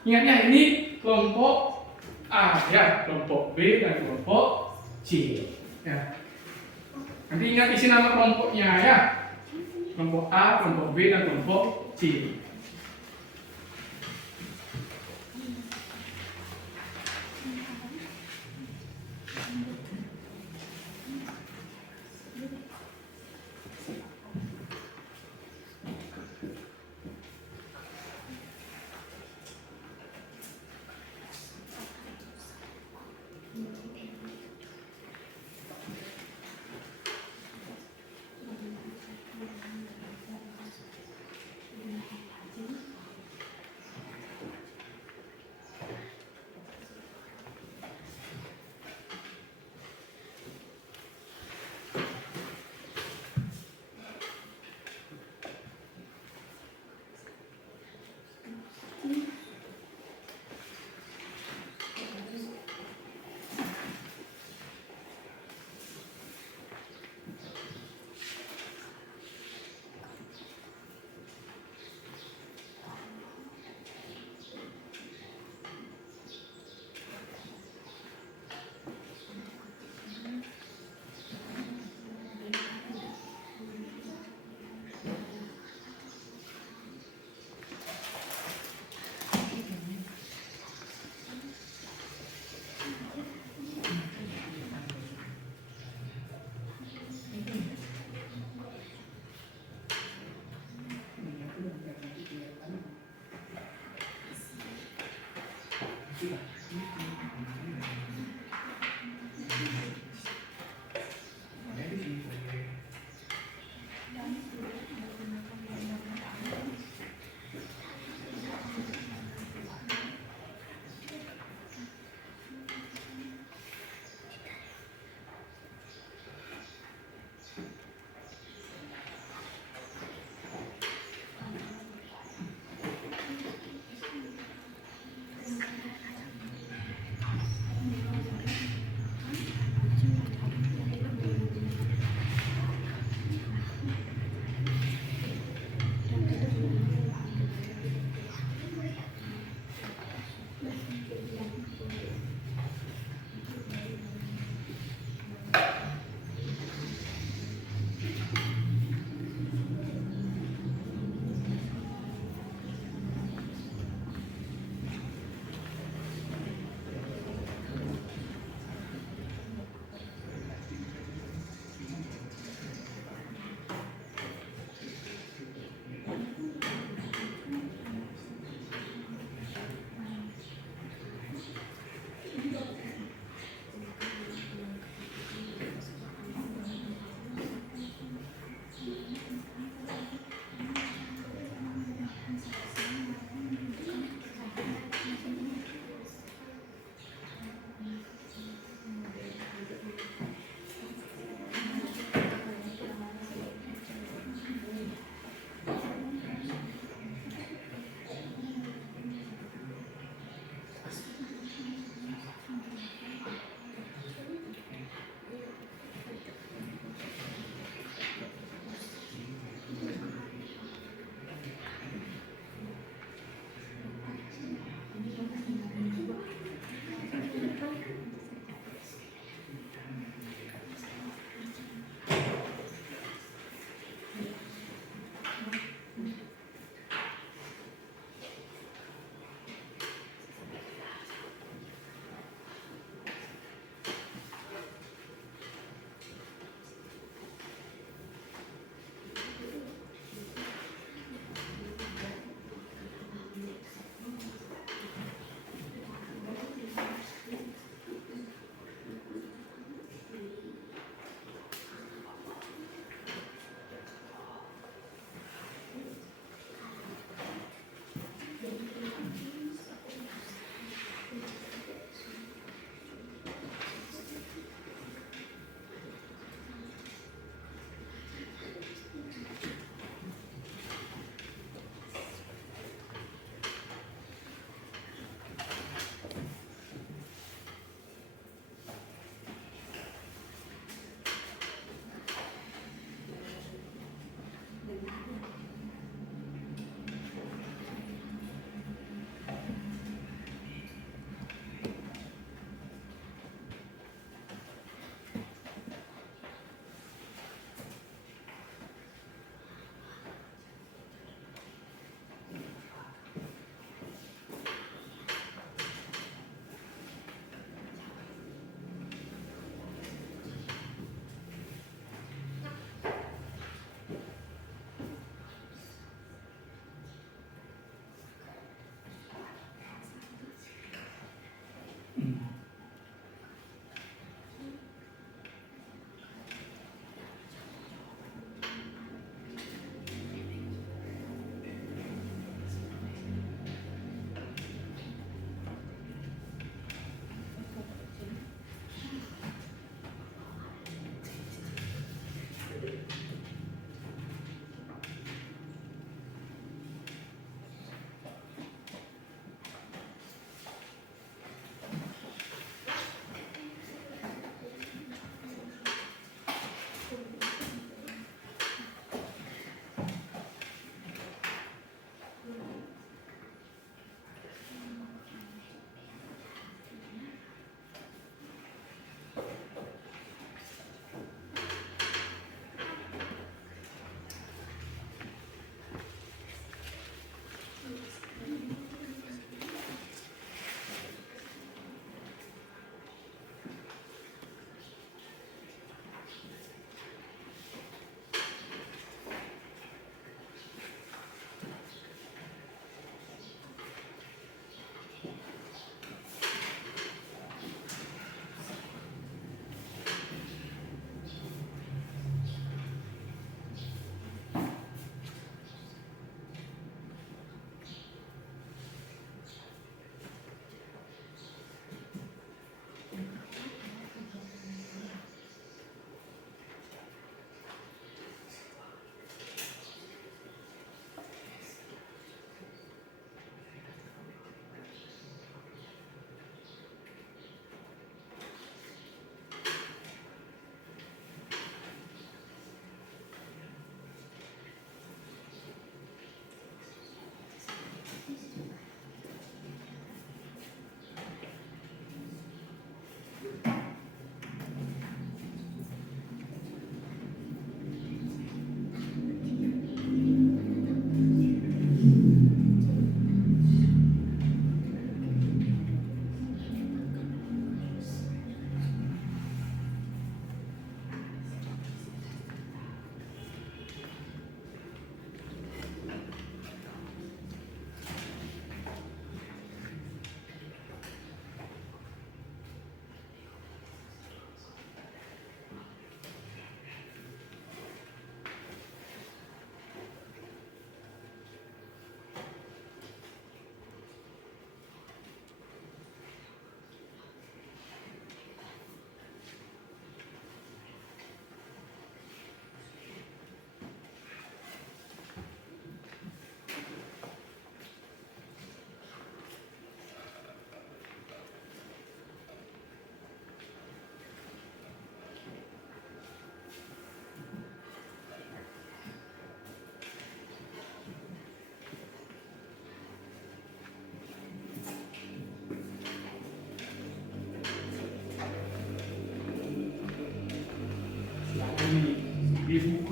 ingatnya ini kelompok A ya, kelompok B dan kelompok C ya. Nanti ingat isi nama kelompoknya ya. Kelompok A, kelompok B dan kelompok C.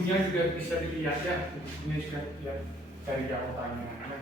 bukunya juga bisa dilihat ya, bukunya juga lihat dari jawabannya. Ya.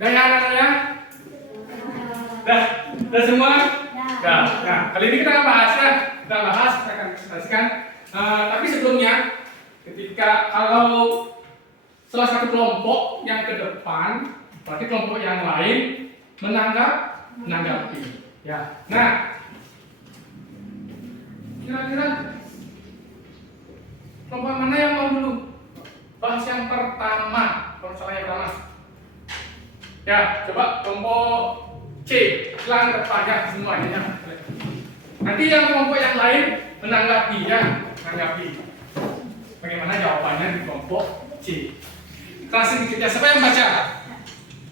Udah ya anak-anaknya? Udah semua? Udah. Nah, kali ini kita akan bahas ya. Kita bahas, kita akan presentasikan. Tapi sebelumnya, ketika kalau salah satu kelompok yang ke depan, berarti kelompok yang lain menanggapi. Ya. Nah, kira-kira kelompok mana yang mau dulu? Bahas yang pertama, kalau salah yang pertama. Ya, coba kelompok C, silakan depan ya semuanya. Ya. Nanti yang kelompok yang lain menanggapi ya, menanggapi. Bagaimana jawabannya di kelompok C? Kelas sedikit ya, siapa yang baca?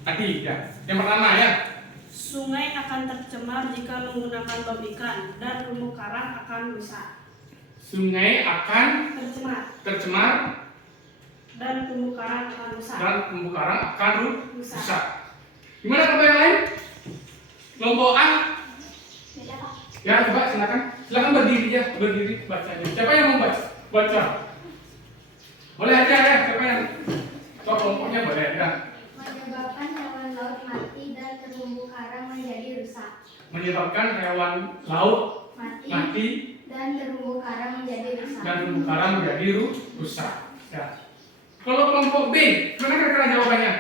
Tadi ya, yang pertama ya. Sungai akan tercemar jika menggunakan bom ikan dan terumbu karang akan rusak. Sungai akan tercemar Dan terumbu karang akan rusak. rusak. Gimana kelompok yang lain? Kelompok A? Ya, coba silakan berdiri ya, berdiri bacanya. Siapa yang mau baca? Boleh aja ya, siapa yang kelompoknya boleh ya. Menyebabkan hewan laut mati dan terumbu karang menjadi rusak. Menyebabkan hewan laut mati Dan terumbu karang menjadi rusak. dan terumbu karang menjadi rusak. Ya. Kalau kelompok B, gimana kira-kira jawabannya?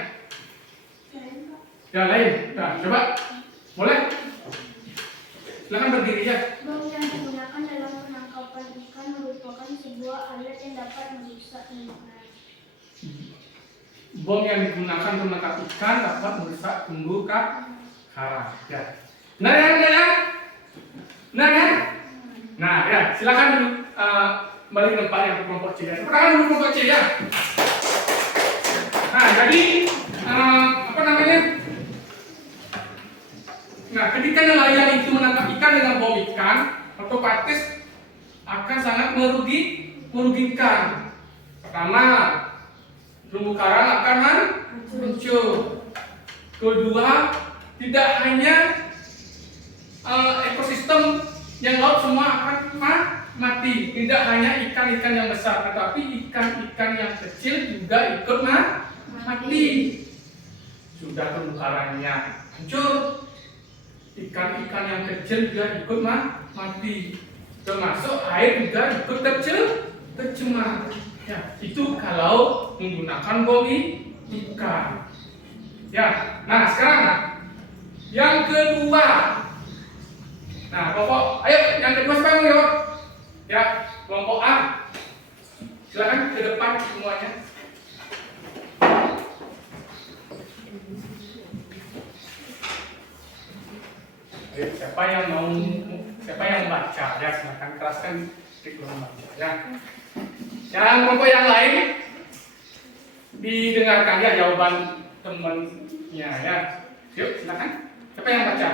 Ya lain. Nah, coba. Boleh? Silakan berdiri ya. Bom yang digunakan dalam penangkapan ikan merupakan sebuah alat yang dapat merusak lingkungan. Bom yang digunakan untuk menangkap ikan dapat merusak terumbu karang. Ya. Benar ya? Benar ya? Nah, ya, silakan dulu balik ke tempat yang kelompok C. Tepuk tangan dulu kelompok C ya. Nah, jadi apa namanya? Nah, ketika nelayan itu menangkap ikan dengan bom ikan, otomatis akan sangat merugikan. Pertama, terumbu karang akan hancur. Kedua, tidak hanya ekosistem yang laut semua akan mati. Tidak hanya ikan-ikan yang besar, tetapi ikan-ikan yang kecil juga ikut mati. Sudah terumbu karangnya hancur, ikan-ikan yang kecil juga ikut mati. Termasuk air juga ikut tercemar. Ya, itu kalau menggunakan bom ikan. Ya, nah sekarang yang kedua. Nah, kelompok, ayo yang kedua siapa yang jawab? Ya, kelompok A. Silakan ke depan semuanya. Ayo, siapa yang baca? Ya, silakan keraskan di kelompok baca. Ya. Yang kelompok yang lain didengarkan ya jawaban temannya ya. Yuk, silakan. Siapa yang baca?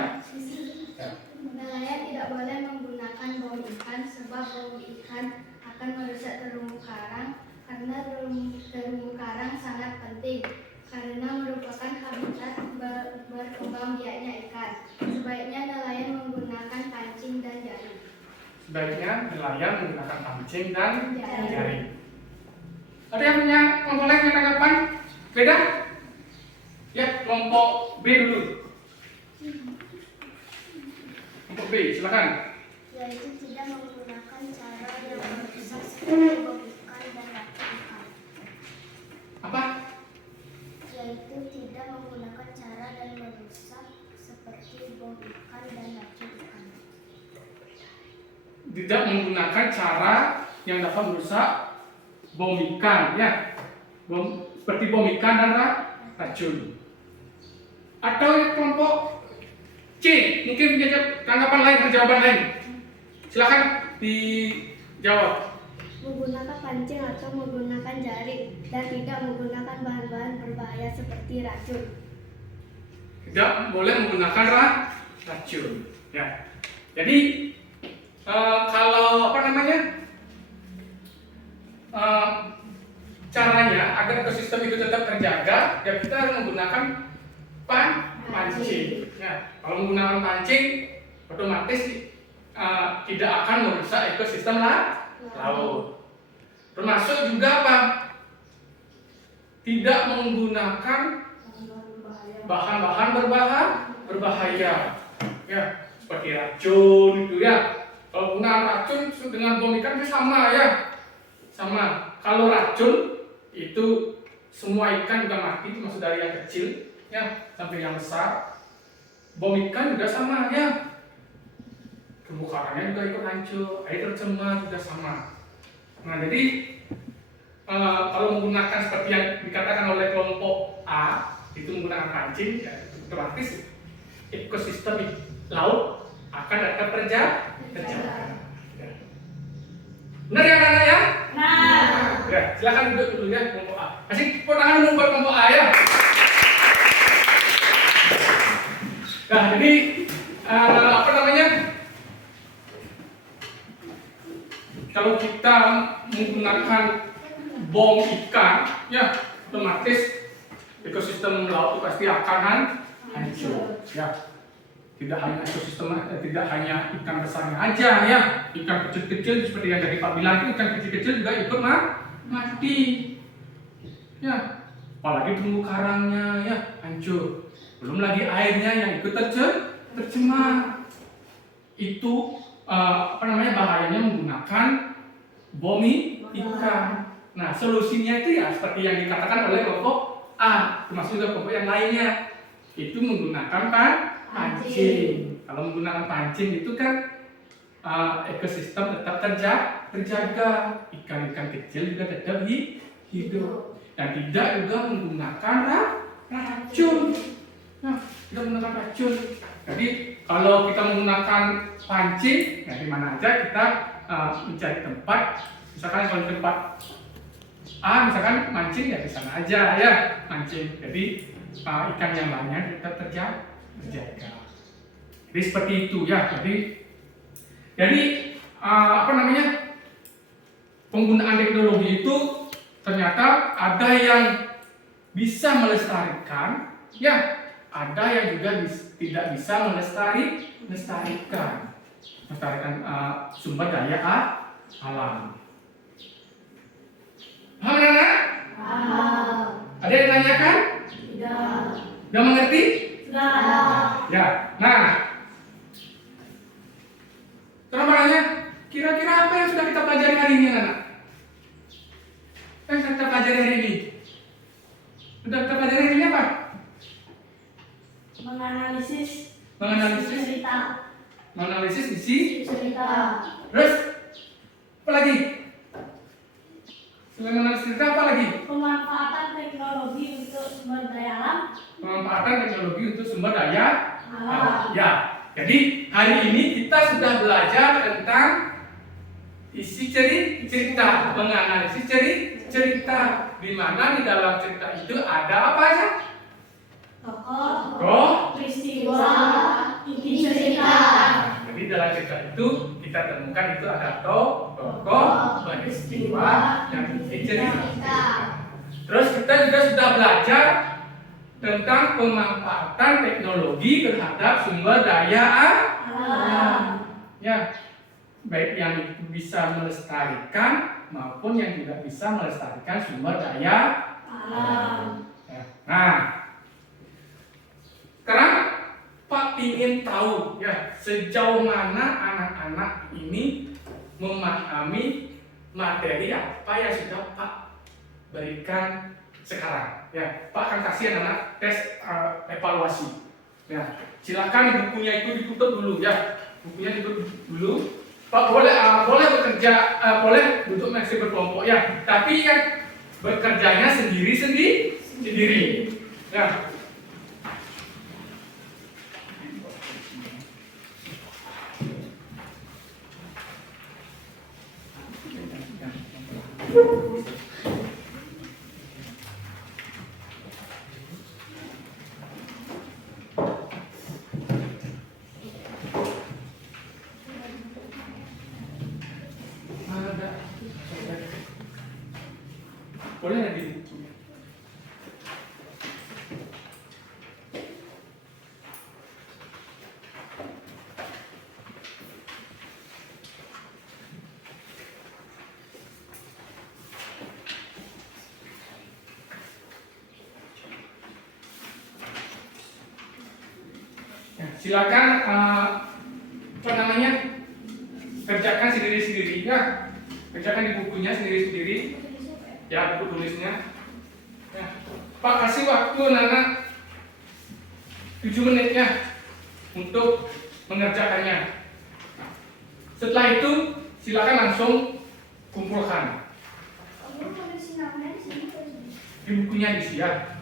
Ya. Nelayan tidak boleh menggunakan bom ikan sebab bom ikan akan merusak terumbu karang karena terumbu karang sangat penting karena merupakan habitat berkembang biaknya ikan. Sebaiknya nelayan menggunakan pancing dan jaring. Ada yang punya kelompok lain yang tanggapan beda? Ya, kelompok B dulu. Kelompok B, silakan. Yaitu tidak menggunakan cara yang merusak seperti bom ikan dan racun ikan. Apa? Yaitu tidak menggunakan cara dan merusak seperti bom ikan dan racun ikan. Tidak menggunakan cara yang dapat merusak bom ikan, ya, seperti bom ikan dan racun. Atau kelompok C, mungkin punya tanggapan lain atau jawaban lain. Silakan dijawab. Menggunakan pancing atau menggunakan jaring dan tidak menggunakan bahan-bahan berbahaya seperti racun. Tidak boleh menggunakan racun. Ya. Jadi kalau apa namanya caranya agar ekosistem itu tetap terjaga, ya kita harus menggunakan pancing. Ya. Kalau menggunakan pancing, otomatis tidak akan merusak ekosistem laut. Termasuk juga apa? Tidak menggunakan Bahan-bahan berbahaya. Ya, seperti racun itu ya. Kalau penggunaan racun dengan bom ikan itu sama ya. Sama. Kalau racun itu semua ikan juga mati, termasuk dari yang kecil ya sampai yang besar. Bom ikan juga sama ya. Terumbu karangnya juga ikut hancur, air tercemar juga sama. Nah, jadi kalau menggunakan seperti yang dikatakan oleh kelompok A, itu menggunakan pancing, ya, otomatis ekosistem laut akan tetap terjaga. Ya. Benar ya anak-anak ya? Nah, Ya, silakan duduk dulu ya kelompok A. Kasih tepuk tangan dulu buat kelompok A ya. Nah, jadi apa namanya? Kalau kita menggunakan bom ikan, ya otomatis ekosistem laut itu pasti akan hancur. Ya, tidak hanya ekosistem, tidak hanya ikan besarnya aja ya, ikan kecil-kecil seperti yang tadi Pak bilang itu ikan kecil-kecil juga ikut mati. Ya, apalagi terumbu karangnya ya hancur. Belum lagi airnya yang ikut tercemar. Itu bahayanya menggunakan bom ikan. Nah, solusinya itu ya seperti yang dikatakan oleh kelompok A, termasuk juga kelompok yang lainnya, itu menggunakan pancing. Kalau menggunakan pancing itu kan ekosistem tetap terjaga, ikan-ikan kecil juga tetap hidup, dan tidak juga menggunakan racun. Nah, tidak menggunakan racun. Jadi kalau kita menggunakan pancing, ya di mana aja kita mencari tempat, misalkan kalau di tempat A, misalkan mancing ya di sana aja ya mancing. Jadi ikan yang lainnya tetap terjaga. Jadi seperti itu ya. Jadi penggunaan teknologi itu ternyata ada yang bisa melestarikan, ya ada yang juga tidak bisa melestarikan sumber daya alam. Paham anak-anak? Ada yang tanyakan? tidak. Udah mengerti? Sudah. Ya. Nah, sekarang makanya kira-kira apa yang sudah kita pelajari hari ini, anak-anak? Yang sudah kita pelajari hari ini? Sudah kita pelajari hari ini apa? Menganalisis cerita. Menganalisis isi. Cerita. Terus apa lagi? Selain menganalisis cerita apa lagi? Pemanfaatan teknologi untuk sumber daya alam. Pemanfaatan teknologi untuk sumber daya Alam. Ya. Jadi hari ini kita sudah belajar tentang isi cerita, menganalisis cerita, di mana di dalam cerita itu ada apa aja? Tokoh, peristiwa, inti cerita. Jadi dalam cerita itu kita temukan itu ada tokoh, peristiwa, dan inti cerita. Terus kita juga sudah belajar tentang pemanfaatan teknologi terhadap sumber daya Alam. ya, baik yang itu bisa melestarikan maupun yang tidak bisa melestarikan sumber daya Alam. ya. Nah, sekarang Pak ingin tahu ya sejauh mana anak-anak ini memahami materi apa yang sudah Pak berikan sekarang. Ya, Pak akan kasih anak-anak tes evaluasi. Ya, silakan bukunya itu ditutup dulu ya. Bukunya ditutup dulu. Pak boleh bekerja, boleh duduk masih berkelompok ya. Tapi yang bekerjanya sendiri. Ya. Boleh nggak di bukunya? silakan apa namanya, kerjakan sendiri-sendiri ya, kerjakan di bukunya sendiri-sendiri ya, buku tulisnya ya. Pak kasih waktu anak-anak 7 menit ya untuk mengerjakannya. Setelah itu silakan langsung kumpulkan di bukunya diisi ya.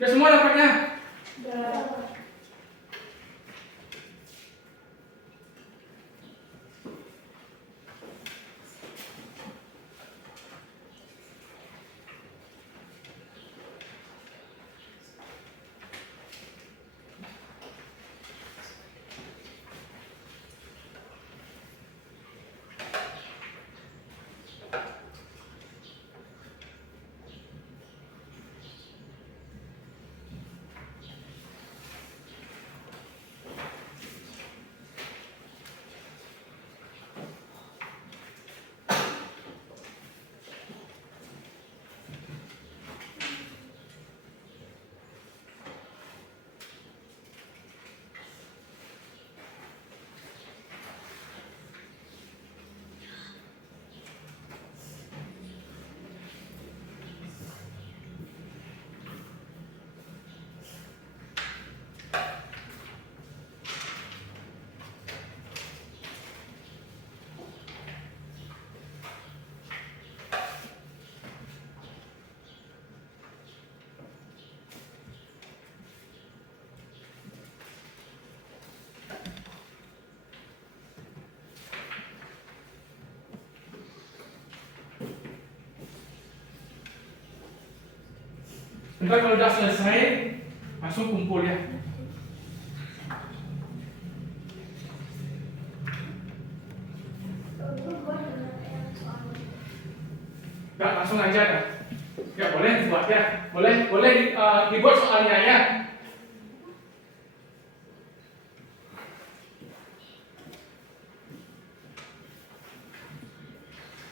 Sudah semua dapatnya? Ntar kalau udah selesai langsung kumpul ya. Nggak langsung aja dah. Ya boleh dibuat ya, boleh dibuat soalnya ya.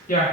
Ya.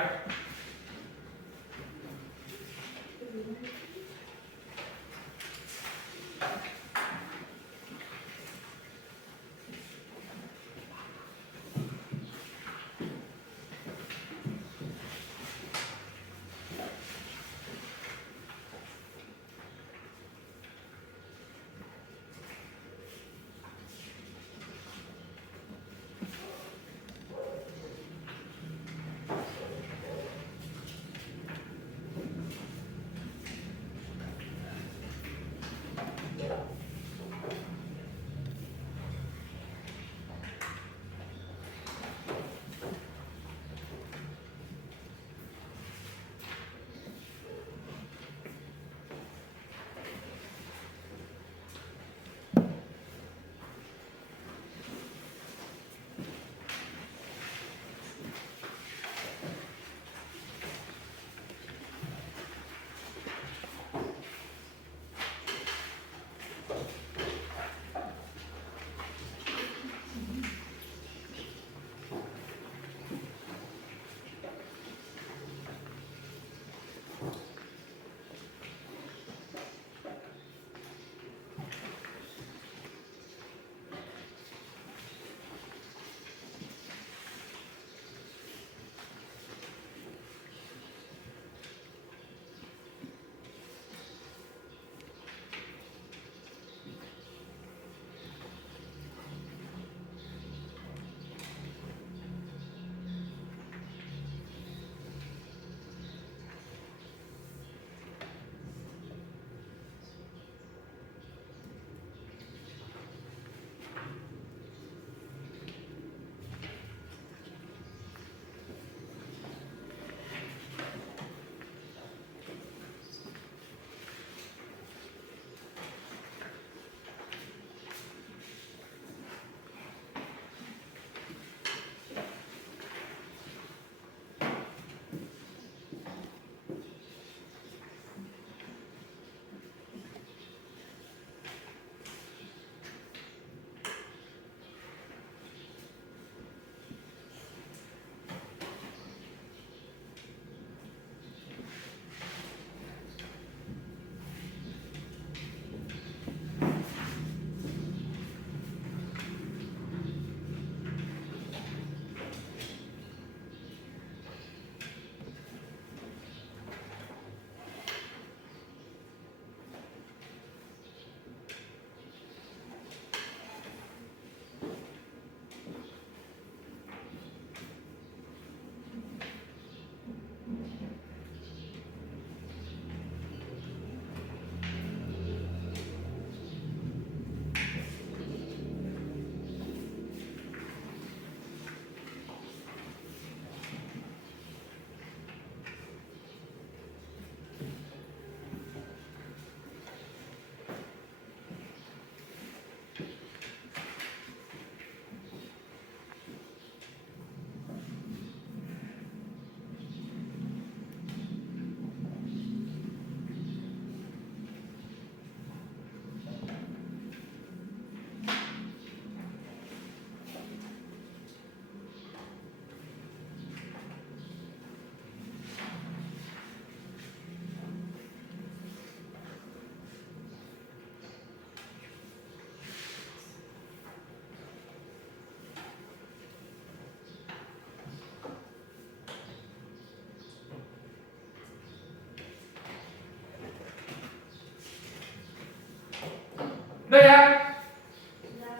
Udah ya?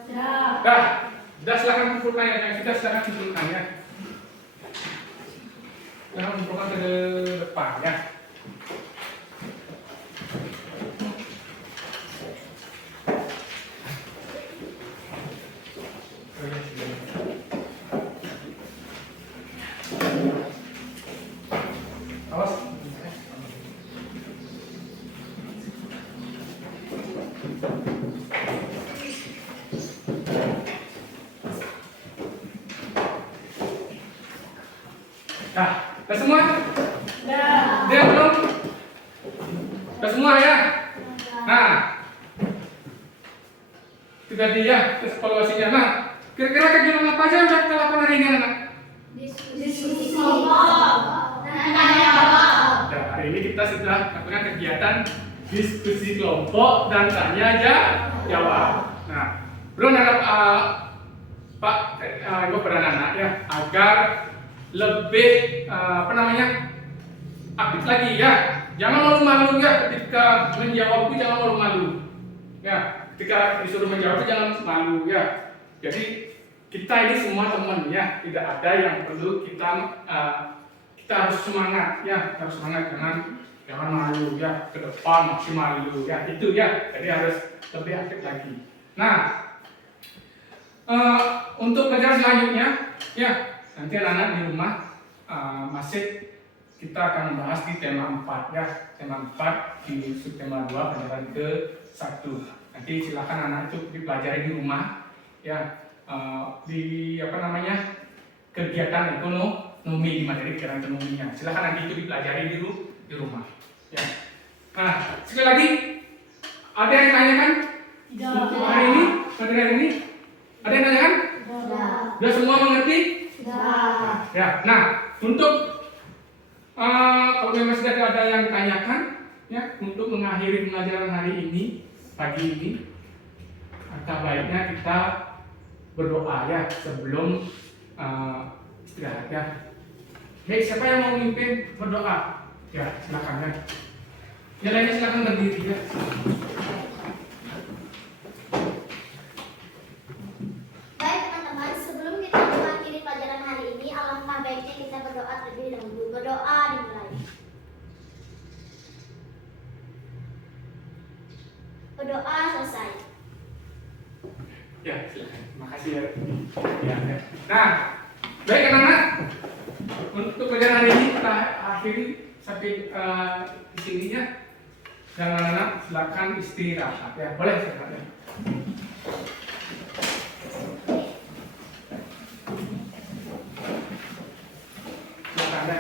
Sudah. Sudah silakan kumpulkan ya. Sudah silakan kumpulkan ya. Silakan kumpulkan ke depan ya. Awas. Nah, udah semua? Sudah. Udah belum? Udah semua ya? Nah, itu tadi ya evaluasinya. Nah, kira-kira kegiatan apa aja yang udah kita lakukan hari ini anak? Diskusi kelompok. Tanya jawab. Nah, hari ini kita sudah lakukan kegiatan diskusi kelompok dan tanya jawab. Nah, belum ada Pak Ibu anak ya, agar lebih aktif lagi ya. Jangan malu-malu ya ketika menjawab itu, jangan malu-malu. Ya, ketika disuruh menjawab itu jangan malu ya. Jadi kita ini semua teman ya, tidak ada yang perlu kita harus semangat ya, harus semangat, jangan malu ya, ke depan masih malu ya, itu ya. Jadi harus lebih aktif lagi. Nah, untuk pelajaran selanjutnya ya, nanti anak-anak di rumah masih kita akan membahas di tema 4 ya, tema 4 di subtema 2 pelajaran ke-1. Nanti silakan anak itu dipelajari di rumah ya, di kegiatan ekonomi, di materi kegiatan ekonominya. Silakan nanti itu dipelajari di rumah ya. Nah, sekali lagi ada yang tanyakan untuk hari ini, materi hari ini? Ada yang tanyakan? Sudah semua mengerti? Ya, nah untuk kalau memang sudah ada yang ditanyakan ya, untuk mengakhiri pembelajaran hari ini, pagi ini, maka baiknya kita berdoa ya sebelum istirahat ya. Baik, siapa yang mau memimpin berdoa? Ya, silakan ya. Yang lainnya silakan berdiri ya. Baik teman-teman, sebelum kita mengakhiri pelajaran hari ini, alangkah baiknya kita berdoa terlebih dahulu. Berdoa dimulai. Berdoa selesai. Ya, silakan. Terima kasih ya. Ya. Nah, baik anak-anak, untuk pelajaran hari ini kita akhiri sampai di sini ya. Dan anak-anak silakan istirahat ya. Boleh istirahat ya. Silakan ya.